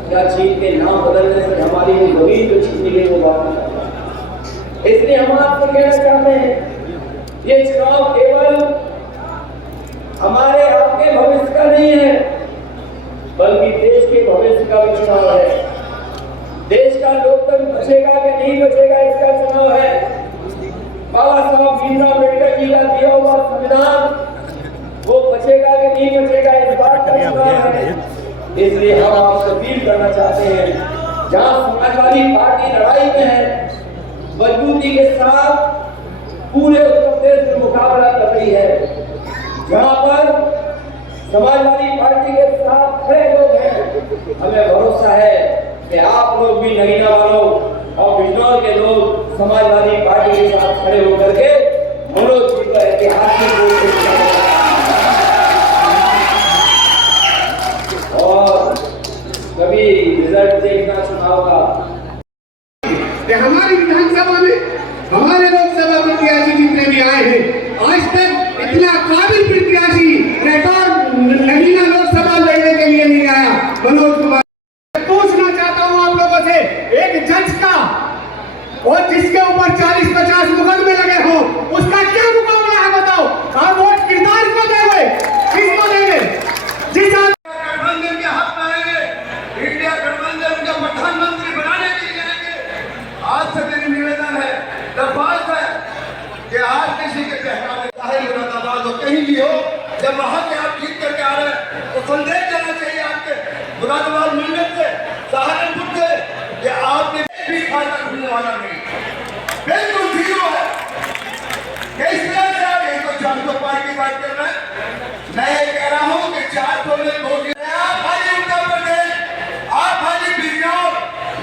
क्या चीन के नाम बदलने से हमारी जमीन जो छीन गई वो बात। इसलिए हम आपसे कहना चाहते हैं ये चुनाव केवल हमारे आपके भविष्य का नहीं है, बल्कि देश के भविष्य का भी चुनाव है। देश का लोकतंत्र बचेगा कि नहीं बचेगा इसका चुनाव है। बाबा साहब भीमराव अम्बेडकर जी का दिया हुआ संविधान वो बचेगा कि नहीं बचेगा इस बात का चुनाव है। इसलिए हम आपसे अपील करना चाहते हैं, जहां समाजवादी पार्टी लड़ाई में है, मजबूती के साथ पूरे उत्तर प्रदेश में मुकाबला कर रही है, जहां पर समाजवादी पार्टी के साथ खड़े लोग हैं, हमें भरोसा है कि आप लोग भी नगीना वालों और बिजनौर के लोग समाजवादी पार्टी के साथ खड़े होकर के मनोज जी का ऐतिहासिक और कभी रिजल्ट देखना चुनाव का। हमारी विधानसभा में हमारे लोकसभा प्रत्याशी जितने भी आए हैं, आज तक इतना काबिल प्रत्याशी रिकॉर्ड नगीना लोकसभा लड़ने के लिए नहीं आया। मनोज कुमार पूछना चाहता हूं आप लोगों से, एक जज का और जिसके ऊपर 40-50 मुकदमे लगे हो, उसका क्या मुकाबला है बताओ? आप वोट किरदार को देंगे, किसको देंगे? जिस गठबंधन के हाथ में आएंगे, इंडिया गठबंधन का प्रधानमंत्री बनाने के लिए आएंगे। आज से मेरी निवेदन है, दरख्वास्त है कि आज किसी के कहना मुरादाबाद हो कहीं भी हो, जब वहां से आप जीत करके आ रहे हैं तो संदेश देना चाहिए आपके मुरादाबाद मंडल से, सहारनपुर से, कि आपने भी खाता खुलने वाला नहीं, बिल्कुल जीरो है। किस तरह से आप 100 पार की बात कर रहे हैं? मैं ये कह रहा हूं कि 400 में 2 आप खाली उत्तर प्रदेश, आप खाली बिजनौर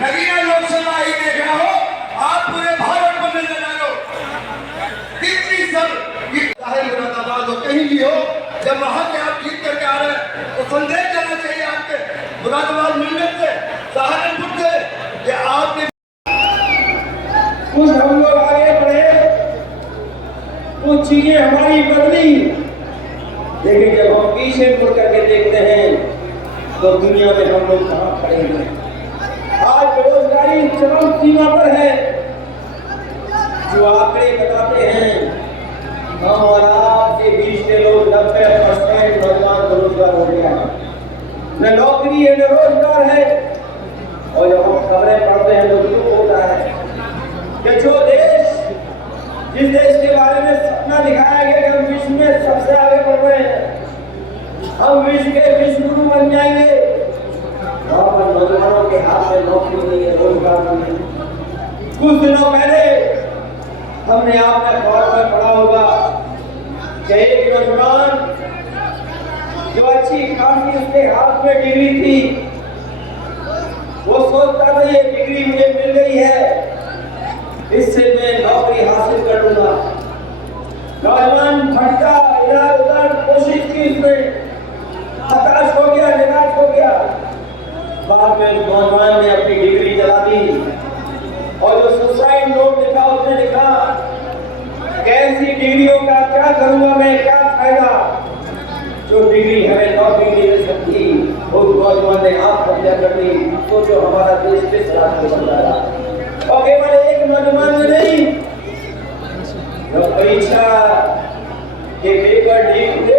नगीना लोकसभा ही देख रहा हो, आप पूरे भारत को नजर डालो। कितनी सब मुरादाबाद हो कहीं भी हो, जब वहां से आप जीत करके आ रहे हैं तो संदेश देना चाहिए आपके मुरादाबाद मंडल से, सहारनपुर से, कि आपने कुछ हम लोग आगे बढ़े, कुछ चीजें हमारी बदली, लेकिन जब हम पीछे मुड़ करके देखते हैं तो दुनिया में हम लोग कहां खड़े हैं। आज बेरोजगारी चरम सीमा पर है। जो आंकड़े बताते हैं हम और आपके बीच के लोग 90% नौजवान बेरोजगार हो गया है, न नौकरी है न रोजगार है। और जब हम खबरें पढ़ते हैं तो दुख होता है कि जो देश, जिस देश के बारे में सपना दिखाया गया कि हम विश्व में सबसे आगे बढ़ रहे हैं, हम विश्व के विश्व गुरु बन जाएंगे, वहां पर नौजवानों के हाथ में नौकरी नहीं है, रोजगार नहीं है। कुछ दिनों पहले हमने आपने अखबार में पढ़ा होगा कि एक नौजवान जो अच्छी खासी उसके हाथ में डिग्री थी, वो सोचता था ये डिग्री मुझे मिल गई है, इससे मैं नौकरी हासिल कर लूंगा। नौजवान भटका, इधर उधर कोशिश की, उसने हताश हो गया, निराश हो गया। बाद में नौजवान ने अपनी डिग्री जला दी और जो सुसाइड नोट लिखा उसने लिखा, कैसी डिग्रियों का क्या करूंगा मैं, क्या फायदा, जो डिग्री हमें नौकरी नहीं मिल सकती। वो नौजवान ने आत्महत्या कर दी। सोचो हमारा देश किस रात को बन रहा है। और केवल एक नौजवान ने नहीं, जब परीक्षा के पेपर लीक हुए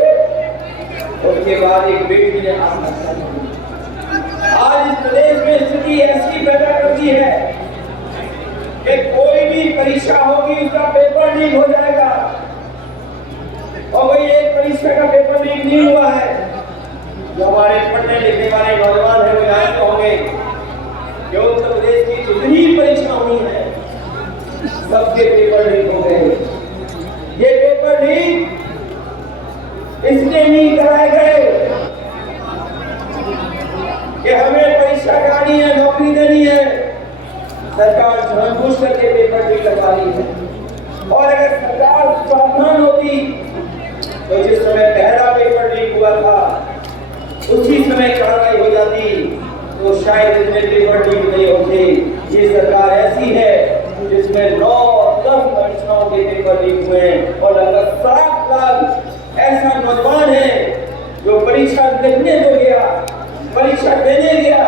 उसके बाद एक बेटी ने आत्महत्या की। आज इस प्रदेश में स्थिति ऐसी पैदा कर दी है कि कोई भी परीक्षा होगी उसका पेपर लीक हो जाएगा। और वही एक परीक्षा का पेपर लीक नहीं हुआ है। जो हमारे पढ़ने लिखने वाले नौजवान हैं वो यहाँ होंगे कि उत्तर प्रदेश की जितनी परीक्षा हुई है सबके पेपर लीक हो गए। ये पेपर लीक इसलिए नहीं कराए गए कि हमें परीक्षा करानी है, नौकरी देनी है। सरकार जानबूझ करके पेपर लीक करवा रही है। और अगर सरकार सावधान होती तो जिस समय पहला पेपर लीक हुआ था उसी समय कार्रवाई हो जाती तो शायद इतने पेपर लीक नहीं होते। ये सरकार ऐसी है जिसमें 9-10 परीक्षाओं के पेपर लीक हुए हैं और लगभग 7 लाख ऐसा नौजवान है जो परीक्षा लिखने तो गया, परीक्षा देने गया,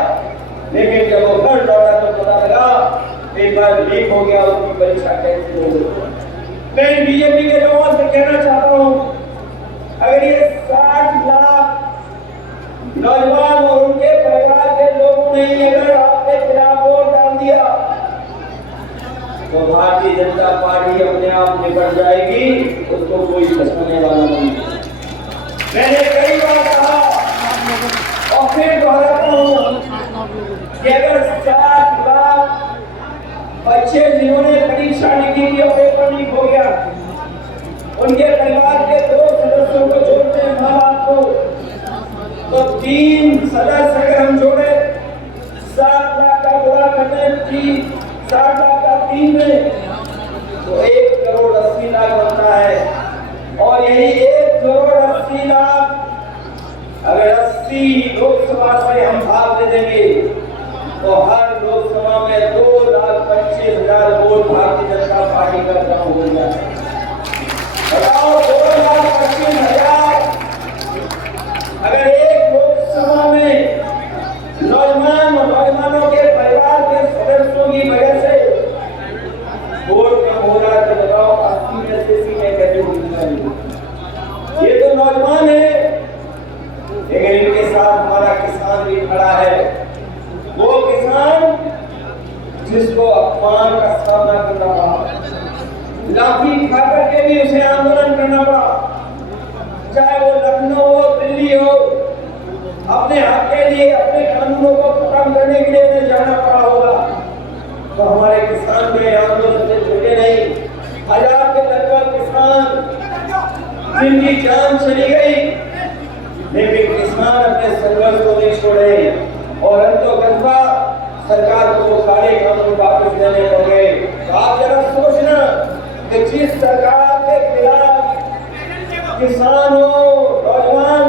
लेकिन जब वो घर लौटा तो पता लगा पेपर लीक हो गया, उसकी परीक्षा कैंसिल हो गई। मैं बीजेपी के लोगों से कहना चाहता हूँ, अगर ये 60 लाख नौजवान और उनके परिवार के लोगों ने अगर आपके खिलाफ वोट डाल दिया तो भारतीय जनता पार्टी अपने आप निपट जाएगी, उसको कोई फंसाने वाला नहीं। मैंने कई बार कहा और फिर दोहराता हूँ कि अगर 60 लाख बच्चे जिन्होंने परीक्षा लिखी थी और पेपर लीक हो गया, उनके परिवार के 2 सदस्यों को जोड़ते हैं, माँ बाप को, तो 3 सदस्य अगर हम जोड़े 7 लाख का गुणा करते हैं 60 लाख का 3 में तो 1 करोड़ 80 लाख बनता है। और यही 1 करोड़ 80 लाख अगर 80 लोकसभा से हम भाग दे देंगे तो हर लोकसभा में 2,25,000 वोट भारतीय जनता पार्टी का काम हो जाए। बताओ 2,25,000 अगर एक लोकसभा में नौजवान और नौजवानों के परिवार के सदस्यों की वजह से वोट कम हो रहा है तो बताओ 80 में से 80 में कैसे होगा। ये तो नौजवान है, लेकिन इनके साथ हमारा किसान भी खड़ा है। वो किसान जिसको अपमान का सामना करना पड़ा, लाठी खा करके भी उसे आंदोलन करना पड़ा, चाहे वो लखनऊ हो, दिल्ली हो, अपने हक के लिए अपने कानूनों को खत्म करने के लिए उन्हें जाना पड़ा होगा। तो हमारे किसान भी आंदोलन से जुटे नहीं। 1000 के लगभग किसान जिनकी जान चली गई, लेकिन किसान अपने संघर्ष को नहीं छोड़े और अंतोगत्वा सरकार को काले कानून वापस लेने पड़ गए। तो आप जरा सोचना कि जिस सरकार के खिलाफ किसान हो, नौजवान,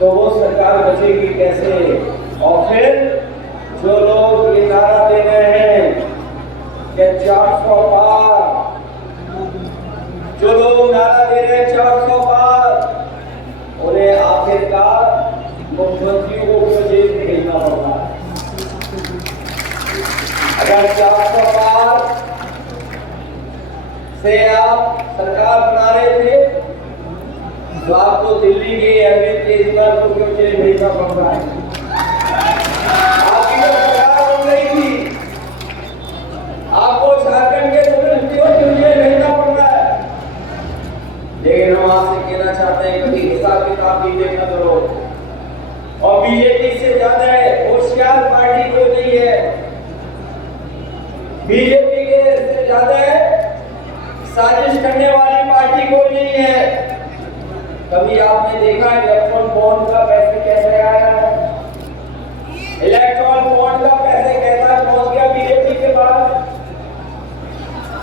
तो वो सरकार बचेगी कैसे। और फिर जो लोग ये नारा दे रहे हैं कि 400 पार, जो लोग नारा दे रहे हैं 400 पार, उन्हें आखिरकार मुख्यमंत्रियों को जेल में भेजना होगा। अगर 400 पार से आप सरकार बना रहे थे तो आपको दिल्ली के अरविंद केजरीवाल को जेल भेजना पड़ रहा है। आपकी जो सरकार बन रही थी आपको झारखंड के मुख्यमंत्रियों को जेल भेजना पड़ रहा है। लेकिन हम आपसे कहना चाहते हैं कभी हिसाब किताब भी देखा करो। और बीजेपी से ज्यादा होशियार पार्टी कोई नहीं है। बीजेपी के से ज्यादा साजिश करने वाली पार्टी कोई नहीं है। कभी आपने देखा इलेक्ट्रॉन बॉन्ड का पैसे कैसे आया है? इलेक्ट्रॉन बॉन्ड का पैसे कैसा पहुंच गया बीजेपी के पास?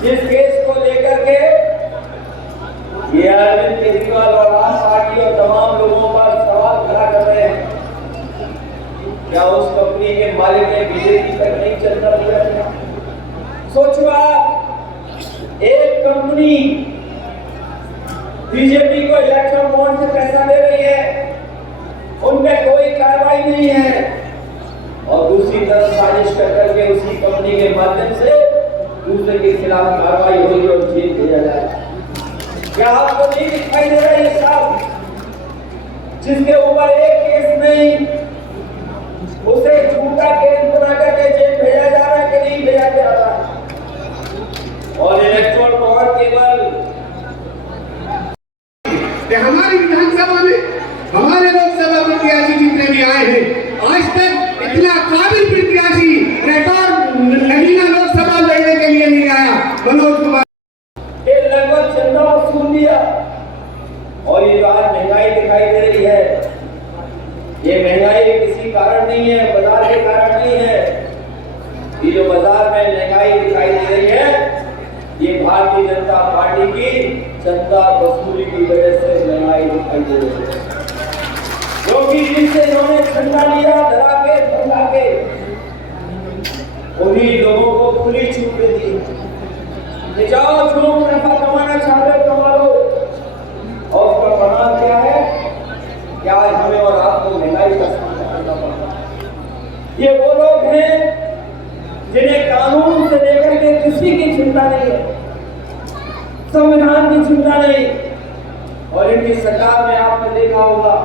जिस केस को लेकर के ये अरविंद केजरीवाल और आम पार्टी और तमाम लोगों पर सवाल खड़ा कर रहे हैं, क्या उस कंपनी के मालिक ने बीजेपी तक नहीं चलना दिया? सोचो आप, एक कंपनी बीजेपी को इलेक्ट्रॉन बॉन्ड से पैसा दे रही है, उनपे कोई कार्रवाई नहीं है, और दूसरी तरफ साजिश करके उसी कंपनी के माध्यम से दूसरे के खिलाफ कार्रवाई होगी और जेल भेजा जाएगा। क्या आपको नहीं दिखाई दे रहा है ये साहब, जिसके ऊपर एक केस नहीं, उसे झूठा केस बना करके जेल भेजा जा रहा है कि नहीं भेजा जा रहा है। और इलेक्टोरल पावर केवल हमारी विधानसभा में हमारे लोकसभा प्रत्याशी जितने भी आए हैं, आज तक इतना काबिल प्रत्याशी रिकॉर्ड नहीं ना लोकसभा लड़ने के लिए नहीं आया मनोज कुमार के लगभग चंदा वसूल दिया। और ये आज महंगाई दिखाई दे रही है, ये महंगाई किसी कारण नहीं है, बाजार के कारण नहीं है। ये जो बाजार में महंगाई दिखाई दे रही है, ये भारतीय जनता पार्टी की चंदा वसूली की वजह से महंगाई दिखाई दे रही है। क्योंकि जिनसे इन्होंने चंदा लिया धरा के धमका के, उन्हीं लोगों को खुली छूट दे दी कि जाओ जो नफा कमाना चाहते हो कमा लो। और उसका परिणाम क्या है कि आज हमें और आपको महंगाई का सामना करना पड़ता है। ये वो लोग हैं जिन्हें कानून से लेकर के किसी की चिंता नहीं है, संविधान की चिंता नहीं। और इनकी सरकार में आपने देखा होगा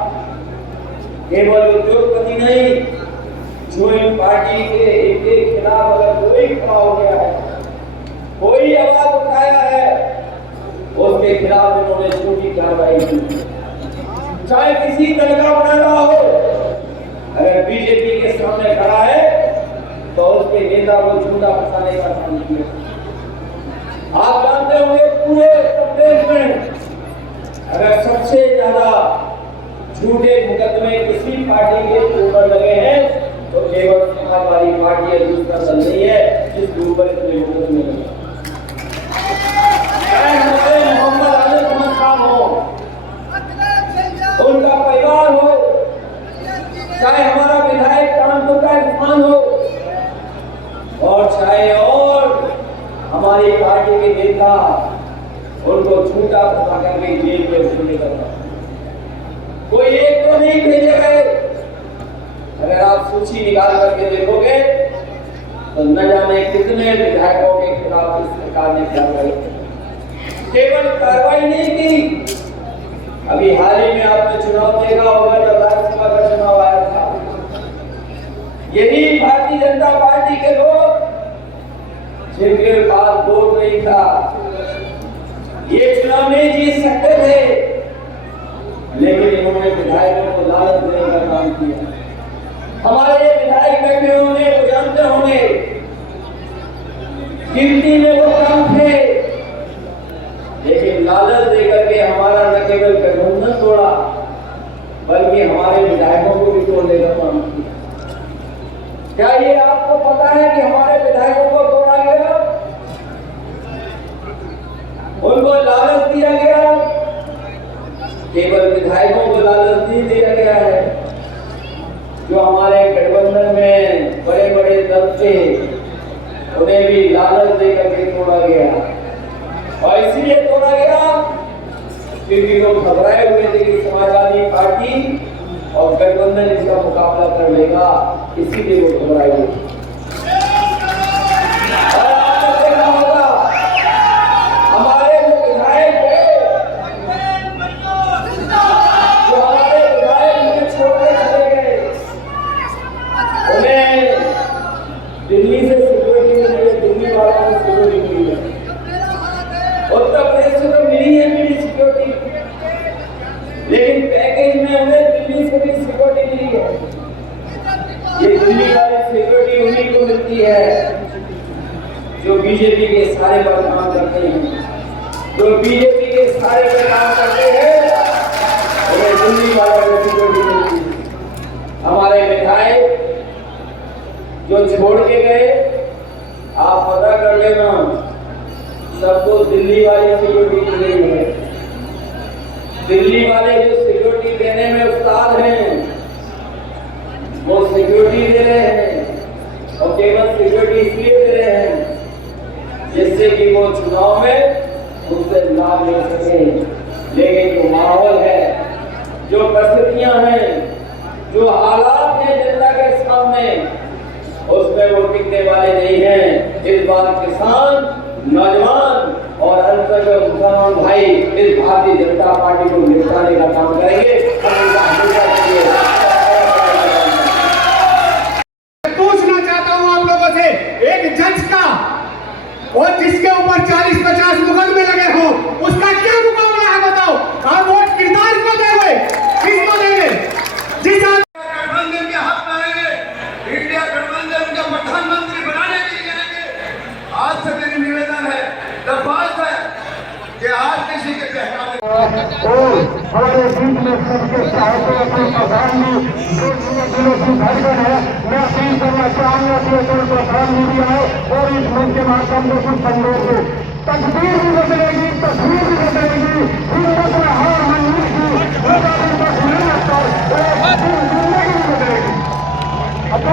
केवल उद्योगपति नहीं, जो इन पार्टी के इनके खिलाफ अगर कोई खड़ा हो गया है, कोई आवाज उठाया है, उसके खिलाफ इन्होंने झूठी कार्रवाई की। चाहे किसी दल का बना रहा हो, अगर बीजेपी के सामने खड़ा है तो उसके नेता को झूठा फंसाने का काम किया। आप जानते होंगे पूरे प्रदेश में अगर सबसे ज्यादा झूठे मुकदमे किसी पार्टी के ऊपर लगे हैं तो केवल समाजवादी पार्टी है, दूसरा दल नहीं है जिसके ऊपर इतने मुकदमे लगे। चाहे हमारे मोहम्मद आजम खान हो, उनका परिवार हो, चाहे हमारा विधायक कानपुर का इरफान हो, और चाहे और हमारी पार्टी के नेता उनको झूठा फंसा करके जेल में भेजने का कोई एक तो नहीं भेजे गए। अगर आप सूची निकाल करके देखोगे तो न जाने कितने विधायकों के खिलाफ इस सरकार ने कार्रवाई की। केवल कार्रवाई नहीं की, अभी हाल ही में आपने चुनाव देखा होगा जब राज्यसभा का चुनाव आया था, यही भारतीय जनता पार्टी के लोग जिनके पास वोट नहीं था, ये चुनाव नहीं जीत सकते थे, लेकिन इन्होंने विधायकों को लालच देने का काम किया। हमारे विधायक बैठे होंगे, वो जानते होंगे गिनती में वो कम थे, लेकिन लालच देकर के हमारा न केवल गठबंधन तोड़ा बल्कि हमारे विधायकों को भी तोड़ने का काम किया। क्या ये आपको पता है कि हमारे विधायकों को तोड़ा गया, उनको लालच दिया गया? केवल विधायकों को लालच नहीं दिया गया है, जो हमारे गठबंधन में बड़े बड़े दल थे उन्हें भी लालच देकर के तोड़ा गया। और इसलिए तोड़ा गया क्योंकि लोग घबराए हुए थे कि समाजवादी पार्टी और गठबंधन इसका मुकाबला कर लेगा, इसीलिए वो घबराए हुए। और आपने देखा होगा हमारे जो विधायक है, जो हमारे विधायक मुझे छोड़कर चले गए, उन्हें दिल्ली से सिक्योरिटी मिली है, दिल्ली वालों से सिक्योरिटी मिली है, उत्तर प्रदेश से तो मिली है मिली सिक्योरिटी, लेकिन पैकेज में उन्हें दिल्ली से भी सिक्योरिटी मिली है। ये दिल्ली वाली सिक्योरिटी उन्हीं को मिलती है जो बीजेपी के सारे पर काम करते हैं, जो बीजेपी के सारे पर काम करते हैं, उन्हें दिल्ली वालों को सिक्योरिटी मिलती है। हमारे विधायक जो छोड़ के गए, आप पता कर लेना, सबको दिल्ली वाली सिक्योरिटी मिल रही है। दिल्ली वाले जो सिक्योरिटी देने में उस्ताद हैं, वो सिक्योरिटी दे रहे हैं, और केवल सिक्योरिटी इसलिए दे रहे हैं जिससे कि वो चुनाव में उससे लाभ ले सके। लेकिन जो माहौल है, जो परिस्थितियां हैं, जो हालात हैं जनता के सामने, उसमें वो टिकने वाले नहीं हैं। इस बार किसान, नौजवान और अल्पसंख्यक मुसलमान भाई इस भारतीय जनता पार्टी को निपटाने का काम करेंगे। और हमारे बीच में सबके चाहते अपने प्रधान जी जो दिनों की धड़कन है, मैं अपील करना चाहूंगा कि अगर प्रधान मीडिया है और इस मंच के माध्यम से कुछ संदेश दे। तस्वीर भी बदलेगी, तस्वीर भी बदलेगी, हिम्मत में हार मंजूर की बस मेहनत कर जिंदगी भी बदलेगी। आपको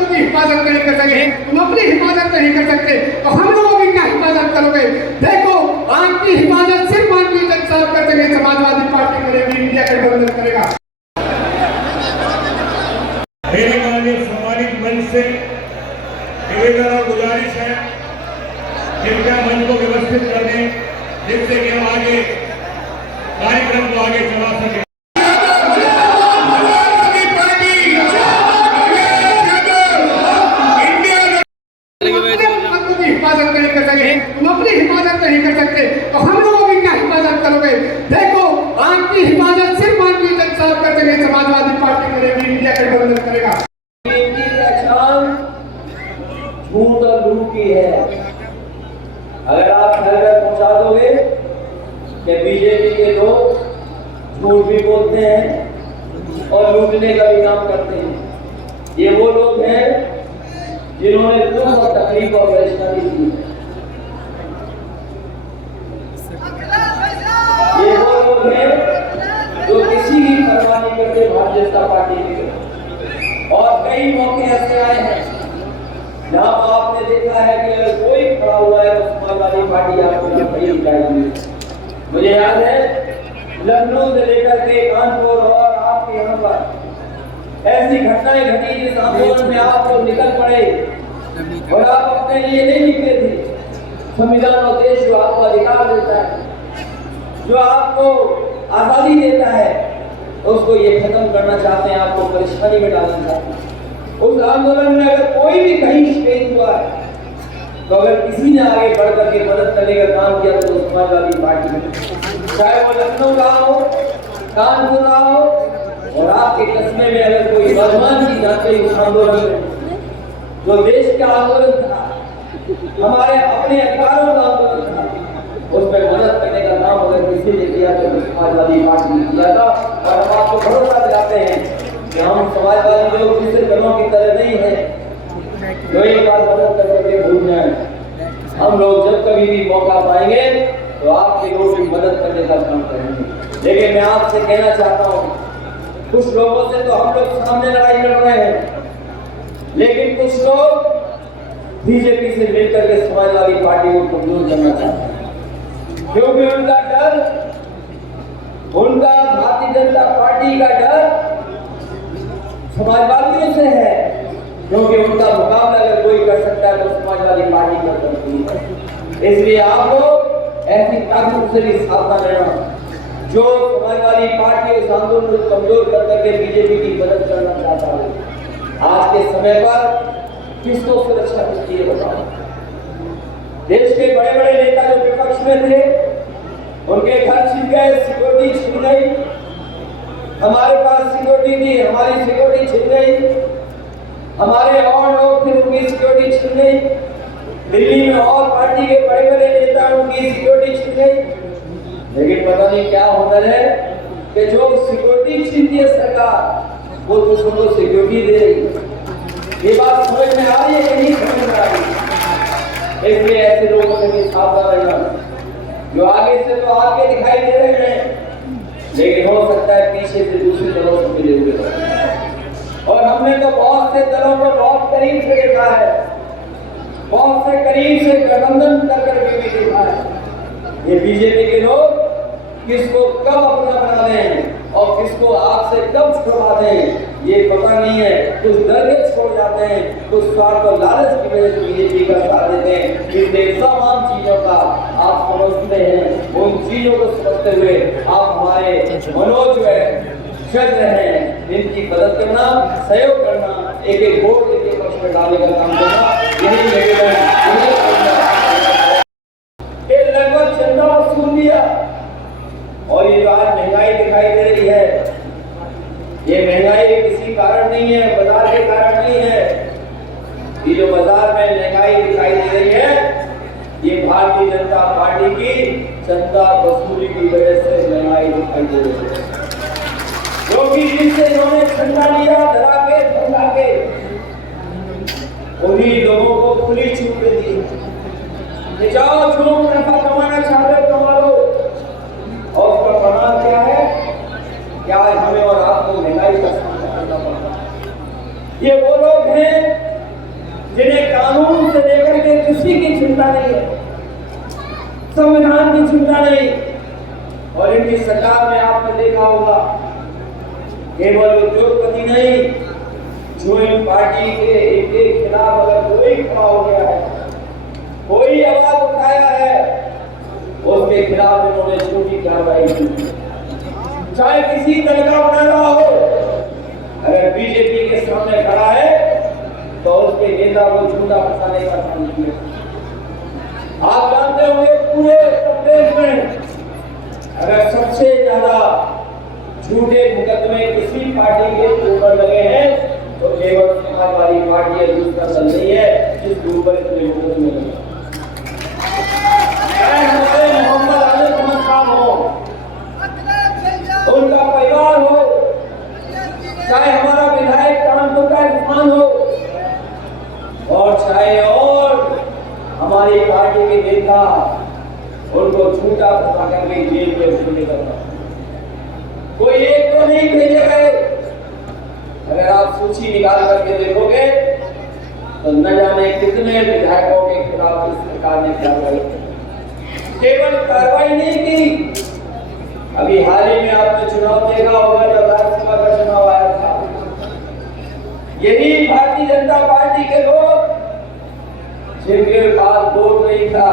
की हिफाजत नहीं कर सके, तुम अपनी हिफाजत नहीं कर सकते तो हम लोगों की क्या हिफाजत करोगे? देखो, आपकी हिफाजत सिर्फ भारतीय जनता पार्टी कर सके, समाजवादी पार्टी करेगी, इंडिया गठबंधन करेगा। मेरी माननीय सम्मानित मंच से निवेदन और गुजारिश है, कृपया मंच को व्यवस्थित कर दें जिससे कि हम आगे कार्यक्रम को आगे चला सकें। आपको की हिफाजत नहीं कर सके, तुम अपनी हिफाजत नहीं कर सकते तो हम लोगों की क्या हिफाजत करोगे? देखो, आपकी हिफाजत सिर्फ भारतीय जनता पार्टी कर सके, समाजवादी पार्टी करेगी, इंडिया गठबंधन करेगा। इनकी पहचान झूठ और लूट की है। अगर आप घर घर पहुंचा दोगे कि बीजेपी के लोग झूठ भी बोलते हैं और लूटने का भी काम करते हैं, ये वो लोग हैं जिन्होंने दुख और तकलीफ और परेशानी दी। ये वो लोग हैं जो किसी की परवाह नहीं करते भारतीय जनता पार्टी के। और कई मौके ऐसे आए हैं जहां पर आपने देखा है कि अगर कोई खड़ा हुआ है तो समाजवादी पार्टी आपको खड़ी दिखाई दी। मुझे याद है लखनऊ से लेकर के कानपुर और आपके यहाँ पर ऐसी घटनाएं घटी जिस आंदोलन में आप लोग निकल पड़े और आप अपने लिए नहीं निकले थे। संविधान और देश जो आपको अधिकार देता है, जो आपको आजादी देता है, उसको ये खत्म करना चाहते हैं, आपको परेशानी में डालना चाहते हैं। उस आंदोलन में अगर कोई भी कहीं शहीद हुआ है तो अगर किसी ने आगे बढ़ करके मदद करने का काम किया तो समाजवादी पार्टी, चाहे वो लखनऊ रहा हो, कानपुर रहा हो, और आपके कस्बे में अगर कोई नौजवान की जाते उस आंदोलन में, जो देश का आंदोलन था, हमारे अपने अधिकारों का आंदोलन था, उसमें मदद करने का काम अगर किसी ने किया तो समाजवादी पार्टी ने किया था। और हम आपको भरोसा दिलाते हैं कि हम समाजवादी लोग दूसरे दलों की तरह नहीं है जो एक बार मदद करके भूल जाए। हम लोग जब कभी भी मौका पाएंगे तो आपके लोग की मदद करने का काम करेंगे। लेकिन मैं आपसे कहना चाहता हूँ, कुछ लोगों से तो हम लोग सामने लड़ाई लड़ रहे हैं, लेकिन कुछ लोग बीजेपी से मिलकर के समाजवादी पार्टी को कमजोर करना चाहते हैं, क्योंकि उनका डर, उनका भारतीय जनता पार्टी का डर समाजवादियों से है, क्योंकि उनका मुकाबला अगर कोई कर सकता है तो समाजवादी पार्टी कर सकती है। इसलिए आप लोग ऐसी ताकतों से भी सावधान रहना जो समाजवादी पार्टी उस आंदोलन को कमजोर कर करके बीजेपी की मदद करना चाहता है। आज के समय पर किसको सुरक्षा मिलती है बताओ? देश के बड़े बड़े नेता जो विपक्ष में थे उनके घर छिन गए, सिक्योरिटी छिन गई। हमारे पास सिक्योरिटी थी, हमारी सिक्योरिटी छिन गई। हमारे और लोग थे, उनकी सिक्योरिटी छिन गई। दिल्ली में और पार्टी के बड़े बड़े नेता, उनकी सिक्योरिटी छिन गई। लेकिन पता नहीं क्या होता है कि जो सिक्योरिटी छीनती है सरकार, वो दूसरों को सिक्योरिटी दे रही है। ये बात समझ में आ रही है कि नहीं समझ में आ रही? इसलिए ऐसे लोगों से भी सावधान रहना जो आगे से तो आपके दिखाई दे रहे हैं, लेकिन हो सकता है पीछे से दूसरे दलों से मिले हुए। और हमने तो बहुत से दलों को बहुत करीब से देखा है, बहुत से करीब से गठबंधन कर करके भी देखा है। ये बीजेपी के लोग किसको कब अपना बना दें और किसको आपसे कब छुड़वा दें ये पता नहीं है। कुछ डर के छोड़ जाते हैं, कुछ स्वार्थ और लालच की वजह से बीजेपी का साथ देते हैं। इसलिए तमाम चीजों का आप समझते हैं, उन चीजों को समझते हुए आप हमारे मनोज जो है चल रहे हैं, इनकी मदद करना, सहयोग करना, एक एक वोट एक एक पक्ष में डालने का काम करना, यही निवेदन लगभग चंदा वसूल दिया। और ये जो आज महंगाई दिखाई दे रही है, ये महंगाई किसी कारण नहीं है, बाजार के कारण नहीं है। ये जो बाजार में महंगाई दिखाई दे रही है, ये भारतीय जनता पार्टी की चंदा वसूली की वजह से लड़ाई दिखाई दे रही है। क्योंकि जिनसे इन्होंने झंडा लिया धरा के धंधा के, उन्हीं लोगों को खुली छूट दे दी। जाओ जो मुनाफा कमाना चाहते कमा लो। और उसका परिणाम क्या है? क्या हमें और आपको महंगाई का सामना करना पड़ता है। ये वो लोग हैं जिन्हें कानून से लेकर के किसी की चिंता नहीं है, संविधान की चिंता नहीं। और इनकी सरकार में आपने देखा होगा, केवल उद्योगपति नहीं, जो इन पार्टी के खिलाफ अगर कोई खड़ा हो गया है, कोई आवाज उठाया है, उसके खिलाफ इन्होंने झूठी कार्रवाई की। चाहे किसी दल का बना रहा हो, अगर बीजेपी के सामने खड़ा है तो उसके नेता को झूठा फंसाने का काम किया। आप जानते होंगे पूरे उत्तर प्रदेश में अगर सबसे ज्यादा झूठे मुकदमे किसी पार्टी के ऊपर लगे हैं तो केवल समाजवादी पार्टी है, दूसरा दल नहीं है जिसके ऊपर इतने मुकदमे लगे। चाहे हमारे मोहम्मद आजम अहमद साहब हो, उनका परिवार हो, चाहे हमारा विधायक कानपुर का इरफान हो, और चाहे और हमारी पार्टी के नेता, उनको झूठा फंसा करके जेल में भेजे गए। कोई एक तो नहीं भेजे गए। अगर आप सूची निकाल करके देखोगे तो न जाने कितने विधायकों के खिलाफ इस सरकार ने कार्रवाई की। केवल कार्रवाई नहीं की, अभी हाल ही में आपने चुनाव देखा होगा, जब राज्यसभा का चुनाव आया था, यही भारतीय जनता पार्टी के लोग जिनके पास वोट नहीं था,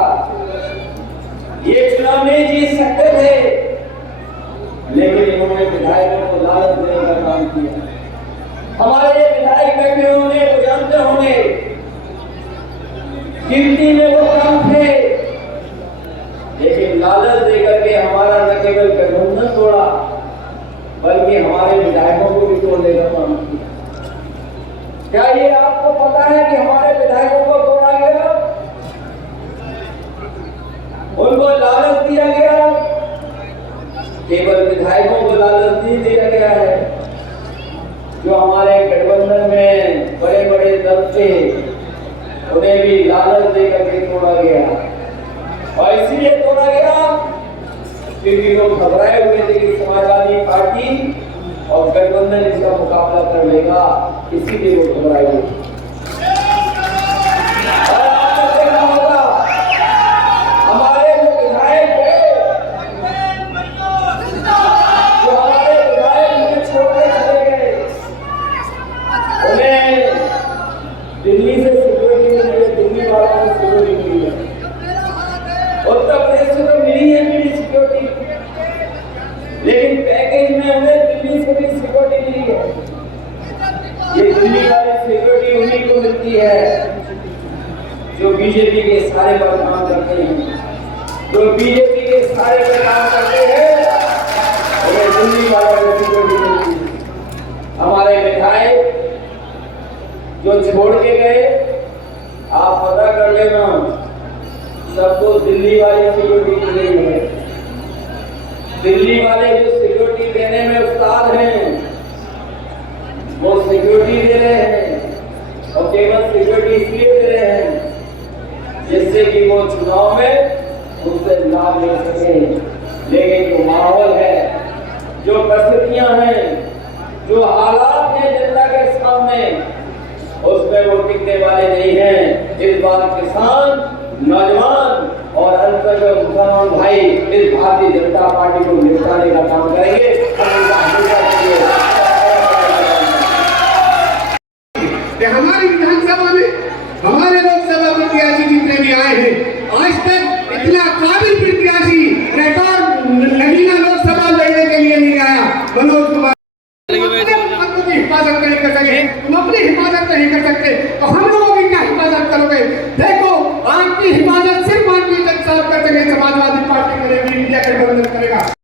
ये चुनाव नहीं जीत सकते थे, लेकिन इन्होंने विधायकों को लालच देने का काम किया। हमारे ये विधायक बैठे होंगे, वो जानते होंगे, गिनती में वो कम थे, लेकिन लालच देकर के हमारा न केवल गठबंधन तोड़ा, बल्कि हमारे विधायकों को भी तोड़ने का काम किया। क्या ये आपको पता है कि हमारे विधायकों को तोड़ा गया, उनको लालच दिया गया? केवल विधायकों को लालच नहीं दिया गया है, जो हमारे गठबंधन में बड़े बड़े दल थे उन्हें भी लालच देकर के तोड़ा गया। और इसलिए तोड़ा गया क्योंकि लोग घबराए हुए थे कि समाजवादी पार्टी और गठबंधन इसका मुकाबला कर लेगा, इसीलिए वो घबराए हुए। हमारे जो विधायक है, जो हमारे विधायक मुझे छोड़ के चले गए, उन्हें दिल्ली से सिक्योरिटी मिली, दिल्ली वालों से सिक्योरिटी मिली है, उत्तर प्रदेश से तो मिली है मिली सिक्योरिटी, लेकिन पैकेज में उन्हें दिल्ली से भी सिक्योरिटी मिली है। ये दिल्ली वाली सिक्योरिटी उन्हीं को मिलती है जो बीजेपी के सारे पर काम करते हैं, जो बीजेपी के सारे पर काम करते हैं, उन्हें दिल्ली वालों को सिक्योरिटी मिलती है। हमारे विधायक जो छोड़ के गए, आप पता कर लेना, सबको दिल्ली वाली सिक्योरिटी मिल रही है। दिल्ली वाले जो सिक्योरिटी देने में उस्ताद हैं, वो सिक्योरिटी दे रहे हैं, और केवल सिक्योरिटी इसलिए दे रहे हैं जिससे कि वो चुनाव में उससे लाभ ले सके। लेकिन जो माहौल है, जो परिस्थितियां हैं, जो हालात हैं जनता के सामने, उसमें वो टिकने वाले नहीं हैं। इस बार किसान, नौजवान और अंतर मुसलमान भाई इस भारतीय जनता पार्टी को निपटाने का काम करेंगे। हमारी विधानसभा में हमारे लोकसभा प्रत्याशी जितने भी आए हैं, आज तक इतना काबिल प्रत्याशी रिकॉर्ड नगीना लोकसभा लड़ने के लिए नहीं आया। मनोज कुमार हिफाजत नहीं कर सके, तुम अपनी हिफाजत नहीं कर सकते, तो